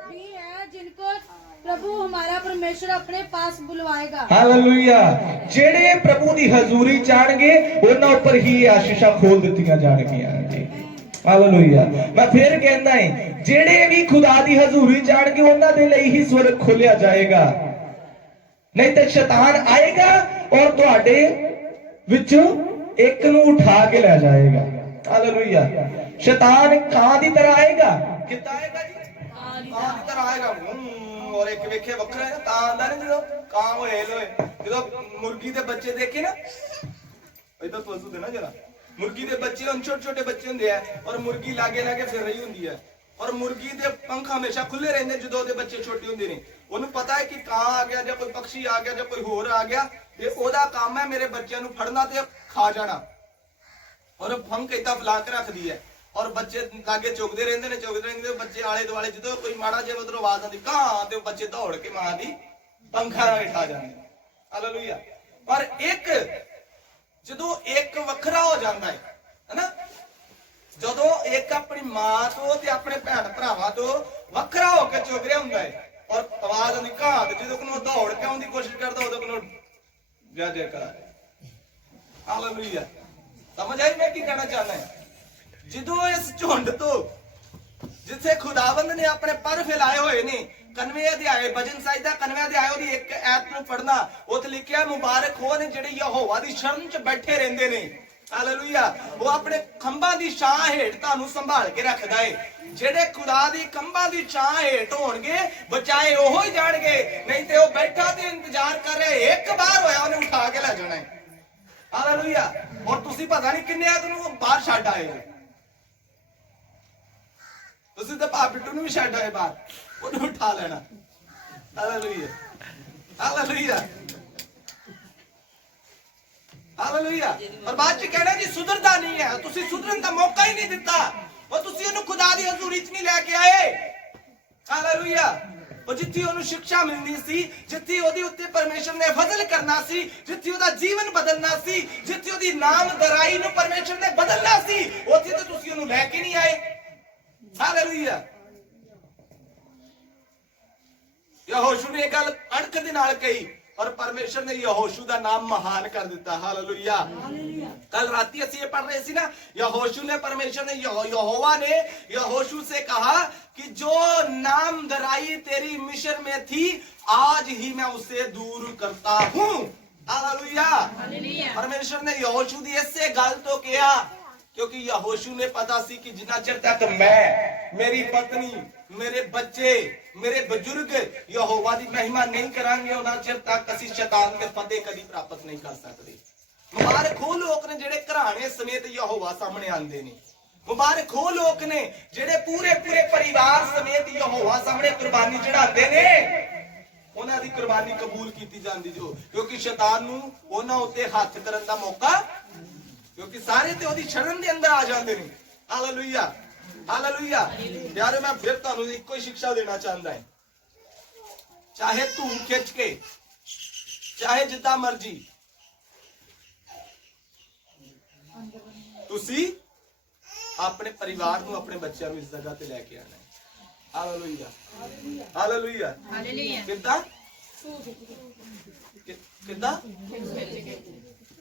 भी है जिनको प्रभु हमारा परमेश्वर अपने पास बुलवाएगा। हालेलुया। ਜਿਹੜੇ ਪ੍ਰਭੂ ਦੀ ਹਜ਼ੂਰੀ ਚਾਹਣਗੇ ਉਹਨਾਂ ਉੱਪਰ ਹੀ ਆਸ਼ੀਸ਼ਾਂ ਖੋਲ ਦਿੱਤੀਆਂ ਜਾਣਗੀਆਂ ਜੀ। ਹਾਲੇਲੂਇਆ। ਮੈਂ ਫਿਰ ਕਹਿੰਦਾ ਹਾਂ ਜਿਹੜੇ ਵੀ ਖੁਦਾ ਦੀ ਹਜ਼ੂਰੀ ਚਾਹਣਗੇ ਉਹਨਾਂ ਦੇ ਲਈ ਹੀ ਸਵਰਗ ਖੋਲਿਆ ਜਾਏਗਾ। ਨਹੀਂ ਤੇ ਸ਼ੈਤਾਨ ਆਏਗਾ ਔਰ ਤੁਹਾਡੇ ਵਿੱਚੋਂ ਇੱਕ ਨੂੰ ਉਠਾ ਕੇ ਲੈ ਜਾਏਗਾ। ਹਾਲੇਲੂਇਆ। ਸ਼ੈਤਾਨ ਕਾਂ ਦੀ ਤਰ੍ਹਾਂ ਆਏਗਾ। ਕਿੱਦਾਂ ਆਏਗਾ ਜੀ? ਕਾਂ ਦੀ ਤਰ੍ਹਾਂ ਆਏਗਾ। ਔਰ ਇੱਕ ਵੇਖੇ ਵੱਖਰਾ ਹੈ ਤਾਂ ਆਂਦਾ ਨਹੀਂ ਜਦੋਂ ਕਾਂ ਹੋਏ ਲੋਏ, ਜਦੋਂ ਮੁਰਗੀ ਦੇ ਬੱਚੇ ਦੇਖੇ ਨਾ, ਇਦਾਂ ਤਵੱਜੋ ਦੇਣਾ ਜਰਾ। ਮੁਰਗੀ ਦੇ ਬੱਚੇ ਹੁਣ ਛੋਟੇ ਛੋਟੇ ਬੱਚੇ ਹੁੰਦੇ ਆ ਔਰ ਮੁਰਗੀ ਲਾਗੇ ਲਾਗੇ ਫਿਰ ਰਹੀ ਹੁੰਦੀ ਹੈ ਔਰ ਮੁਰਗੀ ਦੇ ਪੰਖ ਹਮੇਸ਼ਾ ਖੁੱਲੇ ਰਹਿੰਦੇ ਜਦੋਂ ਉਹਦੇ ਬੱਚੇ ਛੋਟੇ ਹੁੰਦੇ ਨੇ। ਉਹਨੂੰ ਪਤਾ ਹੈ ਕਿ ਕਾਂ ਆ ਗਿਆ ਜਾਂ ਕੋਈ ਪੰਛੀ ਆ ਗਿਆ ਜਾਂ ਕੋਈ ਹੋਰ ਆ ਗਿਆ ਤੇ ਉਹਦਾ ਕੰਮ ਹੈ ਮੇਰੇ ਬੱਚਿਆਂ ਨੂੰ ਫੜਨਾ ਤੇ ਖਾ ਜਾਣਾ। ਔਰ ਪੰਖ ਏਦਾਂ ਫੈਲਾ ਕੇ ਰੱਖਦੀ ਹੈ ਔਰ ਬੱਚੇ ਲਾਗੇ ਚੁਗਦੇ ਰਹਿੰਦੇ ਨੇ ਬੱਚੇ ਆਲੇ ਦੁਆਲੇ। ਜਦੋਂ ਕੋਈ ਮਾੜਾ ਜਿਹਾ ਉਧਰੋਂ ਆਵਾਜ਼ ਆਉਂਦੀ ਕਾਂ ਤੇ ਬੱਚੇ ਦੌੜ ਕੇ ਮਾਂ ਦੀ ਪੰਖਾਂ ਨਾਲ ਉਠਾ ਜਾਂਦੇ। ਹਾਲੇਲੂਇਆ। ਪਰ ਜਦੋਂ ਇੱਕ ਵੱਖਰਾ ਹੋ ਜਾਂਦਾ ਹੈ ਹੈਨਾ, ਜਦੋਂ ਇੱਕ ਆਪਣੀ ਮਾਂ ਤੋਂ ਤੇ ਆਪਣੇ ਭੈਣ ਭਰਾਵਾਂ ਤੋਂ ਵੱਖਰਾ ਹੋ ਕੇ ਚੁਗ ਰਿਹਾ ਹੁੰਦਾ ਹੈ ਔਰ ਆਵਾਜ਼ ਆਉਂਦੀ ਕਾਂ ਤੇ ਜਦੋਂ ਕੋਲੋਂ ਦੌੜ ਕੇ ਆਉਣ ਦੀ ਕੋਸ਼ਿਸ਼ ਕਰਦਾ ਉਦੋਂ ਕੋਲੋਂ ਜੈ ਜੈਕਾਰ। ਹਾਲੇਲੂਇਆ। ਸਮਝ ਆਈ ਮੈਂ ਕੀ ਕਹਿਣਾ ਚਾਹੁੰਦਾ ਹਾਂ? ਜਦੋਂ ਇਸ ਝੁੰਡ ਤੋਂ ਜਿੱਥੇ ਖੁਦਾਵੰਦ ਨੇ ਆਪਣੇ ਪਰ ਫੈਲਾਏ ਹੋਏ ਨੇ 91 ਅਧਿਆਏ ਭਜਨ ਸਾਹਿਬ ਦਾ 91 ਅਧਿਆਏ ਉਹਦੀ ਇੱਕ ਐਤ ਨੂੰ ਪੜਨਾ, ਉੱਥੇ ਲਿਖਿਆ ਮੁਬਾਰਕ ਹੋ ਨੇ ਜਿਹੜੇ ਯਹੋਵਾ ਦੀ ਸ਼ਰਨ 'ਚ ਬੈਠੇ ਰਹਿੰਦੇ ਨੇ। ਹਾਲੇਲੂਇਆ। ਉਹ ਆਪਣੇ ਖੰਭਾਂ ਦੀ ਛਾਂ ਹੇਠ ਤੁਹਾਨੂੰ ਸੰਭਾਲ ਕੇ ਰੱਖਦਾ ਹੈ। ਜਿਹੜੇ ਖੁਦਾ ਦੀ ਖੰਭਾਂ ਦੀ ਛਾਂ ਹੇਠ ਹੋਣਗੇ ਬਚਾਏ ਉਹੋ ਹੀ ਜਾਣਗੇ, ਨਹੀਂ ਤੇ ਉਹ ਬੈਠਾ ਤੇ ਇੰਤਜ਼ਾਰ ਕਰ ਰਿਹਾ ਇੱਕ ਵਾਰ ਹੋਇਆ ਉਹਨੇ ਉਠਾ ਕੇ ਲੈ ਜਾਣਾ ਹੈ। ਹਾਲੇਲੂਇਆ। ਔਰ ਤੁਸੀਂ ਪਤਾ ਨਹੀਂ ਕਿੰਨੇ ਆਦਮੀ ਨੂੰ ਬਾਹਰ ਛੱਡ ਆਏ ਹੋ। ਤੁਸੀਂ ਤਾਂ ਭਾ ਬਿੱਟੂ ਨੂੰ ਵੀ ਛੱਡ ਆਏ ਬਾਹਰ, ਉਹਨੂੰ ਉਠਾ ਲੈਣਾ। Hallelujah hallelujah hallelujah. ਪਰ ਬਾਅਦ ਚ ਕਹਿਣਾ ਜੀ ਸੁਧਰਦਾ ਨਹੀਂ ਹੈ, ਤੁਸੀਂ ਸੁਧਰਨ ਦਾ ਮੌਕਾ ਹੀ ਨਹੀਂ ਦਿੱਤਾ, ਉਹ ਤੁਸੀਂ ਉਹਨੂੰ ਖੁਦਾ ਦੀ ਹਜ਼ੂਰੀ ਚ ਨਹੀਂ ਲੈ ਕੇ ਆਏ। ਹਾਲੇਲੂਇਆ। ਉਹ ਜਿੱਥੇ ਉਹਨੂੰ ਸਿੱਖਿਆ ਮਿਲਣੀ ਸੀ, ਜਿੱਥੇ ਉਹਦੇ ਉੱਤੇ ਪਰਮੇਸ਼ਰ ਨੇ ਫਜ਼ਲ ਕਰਨਾ ਸੀ, ਜਿੱਥੇ ਉਹਦਾ ਜੀਵਨ ਬਦਲਣਾ ਸੀ, ਜਿੱਥੇ ਉਹਦੀ ਨਾਮਧਰਾਈ ਨੂੰ ਪਰਮੇਸ਼ਰ ਨੇ ਬਦਲਣਾ ਸੀ, ਉੱਥੇ ਤੇ ਤੁਸੀਂ ਉਹਨੂੰ ਲੈ ਕੇ ਨਹੀਂ ਆਏ। ਹਾਲੇਲੂਇਆ। ਯਹੋਸ਼ੂ ਨੇ ਇਹ ਗੱਲ ਅਣਖ ਦੇ ਨਾਲ ਕਹੀ ਔਰ ਪਰਮੇਸ਼ਰ ਨੇ ਯਹੋਸ਼ੂ ਦਾ ਨਾਮ ਮਹਾਨ ਕਰ ਦਿੱਤਾ। ਹਾਲੇਲੂਇਆ। कल रात ऐसे ये पढ़ रहे थे ना, यहोशू ने परमेश्वर ने यहोवा ने यहोशू से कहा कि जो नाम दराई तेरी मिस्र में थी आज ही मैं उसे दूर करता हूं। हालेलुया। परमेश्वर ने यहोशू दी ऐसे गल तो किया क्योंकि यहोशू ने पता सी कि जितना चिर तक मैं, मेरी पत्नी, मेरे बच्चे, मेरे बुजुर्ग यहोवा दी महिमा नहीं करांगे उतना चिर तक असी शैतान के फतेह कभी प्राप्त नहीं कर सकते। मुबारक हो लोग ने जेड़े घराने समेत यहोवा सामने आंदे ने। मुबारक हो लोग ने जेड़े पूरे पूरे परिवार समेत यहोवा सामने कुर्बानी चढ़ाते ने। उन्हां दी कुर्बानी कबूल कीती जांदी जो, क्योंकि शैतान नूं उन्हां उत्ते हत्थ करन दा मौका, क्योंकि सारे ते ओदी शरण दे अंदर आ जांदे ने। हालेलुया। हालेलुया। प्यारे मैं फिर तुहानूं इक्को ही शिक्षा देना चाहंदा है, चाहे तू खिच के, चाहे जिद्दां मर्जी, ਤੁਸੀਂ ਆਪਣੇ ਪਰਿਵਾਰ ਨੂੰ, ਆਪਣੇ ਬੱਚਿਆਂ ਨੂੰ ਇਸ ਜਗ੍ਹਾ ਤੇ ਲੈ ਕੇ ਆਣਾ ਹੈ। ਹਾਲੇਲੂਇਆ। ਹਾਲੇਲੂਇਆ। ਹਾਲੇਲੂਇਆ। ਕਿੱਦਾਂ ਕਿੱਦਾਂ?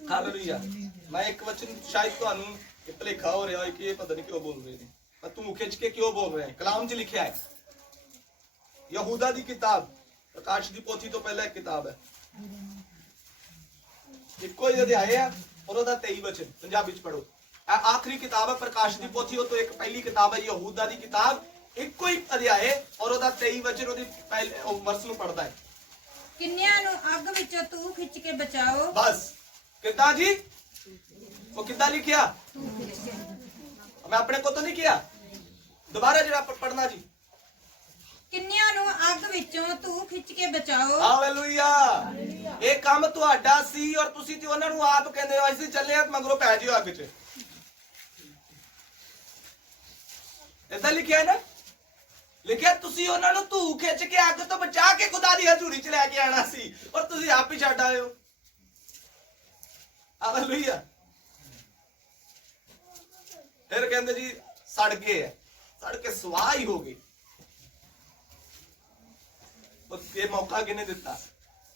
ਹਾਲੇਲੂਇਆ। ਮੈਂ ਇੱਕ ਵਚਨ ਸ਼ਾਇਦ ਤੁਹਾਨੂੰ ਇਹ ਭੁਲੇਖਾ ਹੋ ਰਿਹਾ ਹੋਵੇ ਕਿ ਇਹ ਪਤਾ ਨਹੀਂ ਕਿਉਂ ਬੋਲ ਰਹੇ ਨੇ, ਪਰ ਤੂੰ ਖਿੱਚ ਕੇ ਕਿਉਂ ਬੋਲ ਰਿਹਾ ਹੈ? ਕਲਾਮ 'ਚ ਲਿਖਿਆ ਹੈ, ਯਹੂਦਾ ਦੀ ਕਿਤਾਬ ਪ੍ਰਕਾਸ਼ ਦੀ ਪੋਥੀ ਤੋਂ ਪਹਿਲਾਂ ਇੱਕ ਕਿਤਾਬ ਹੈ, ਇੱਕੋ ਹੀ ਅਧਿਆਇ ਹੈ ਔਰ ਉਹਦਾ 23 ਵਚਨ ਪੰਜਾਬੀ 'ਚ ਪੜੋ। आखिरी किताब है प्रकाश की पोथी, तो एक पहली किताब है यहूदा की किताब, एक ही अध्याय और ओदा 23 वचन ओदी पहले वर्ष नु पढ़दा है। किन्नियां नु अग विचों तू खिच के बचाओ। बस किदा जी, वो किदा लिखिया? मैं अपने को तो नहीं किया, दोबारा जरा पढ़ना जी। किन्नियां नु अग विचों तू खिच के बचाओ। हालेलुया। ये काम तुहाडा सी और तुसी ते उन्हां नु आप कहंदे हो ਅਸੀਂ ਚੱਲੇ ਆ ਮਗਰੋਂ ਪੈ ਜਿਓ ਅੱਗ 'ਚ। ऐसा लिखा है ना, लिखा तुसी उन्हां नूं धू खिच के अग तो बचा के खुदा दी हजूरी च लेके आना सी और तुसी आप ही छड्ड आए हो। हालेलुया। फिर कहंदे जी सड़ गए है, सड़ के सुआह ही हो गई। ये मौका किने दिता?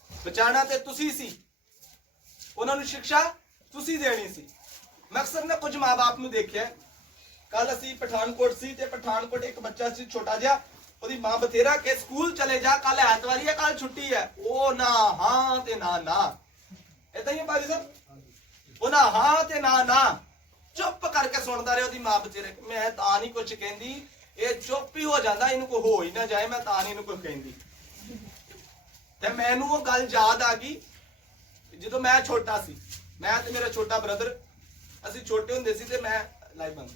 बचाना ते तुसी सी, उन्हां नूं शिक्षा तुसी देनी सी। मैं अक्सर ना कुछ मां बाप नूं देखिया, कल असी पठानकोट सी ते पठानकोट एक बच्चा सी छोटा जिहा, ओदी मां बथेरा के स्कूल चले जा, कल ऐतवारी है, कल छुट्टी है, ओ ना हां ते ना ना, ऐदा ही है भाई साहब, ओ ना हां ते ना ना, चुप करके सुनदा रहे ओदी मां बथेरे। मैं तां नहीं कुछ कहंदी, ये चुप ही हो जांदा, इहनूं कोई हो ही ना जाए, मैं तां नहीं इहनूं कोई कहंदी। ते मैनूं वो गल याद आ गई जदों मैं छोटा सी, मैं ते मेरा छोटा ब्रदर, असी छोटे हुंदे सी ते मैं लाइव बंद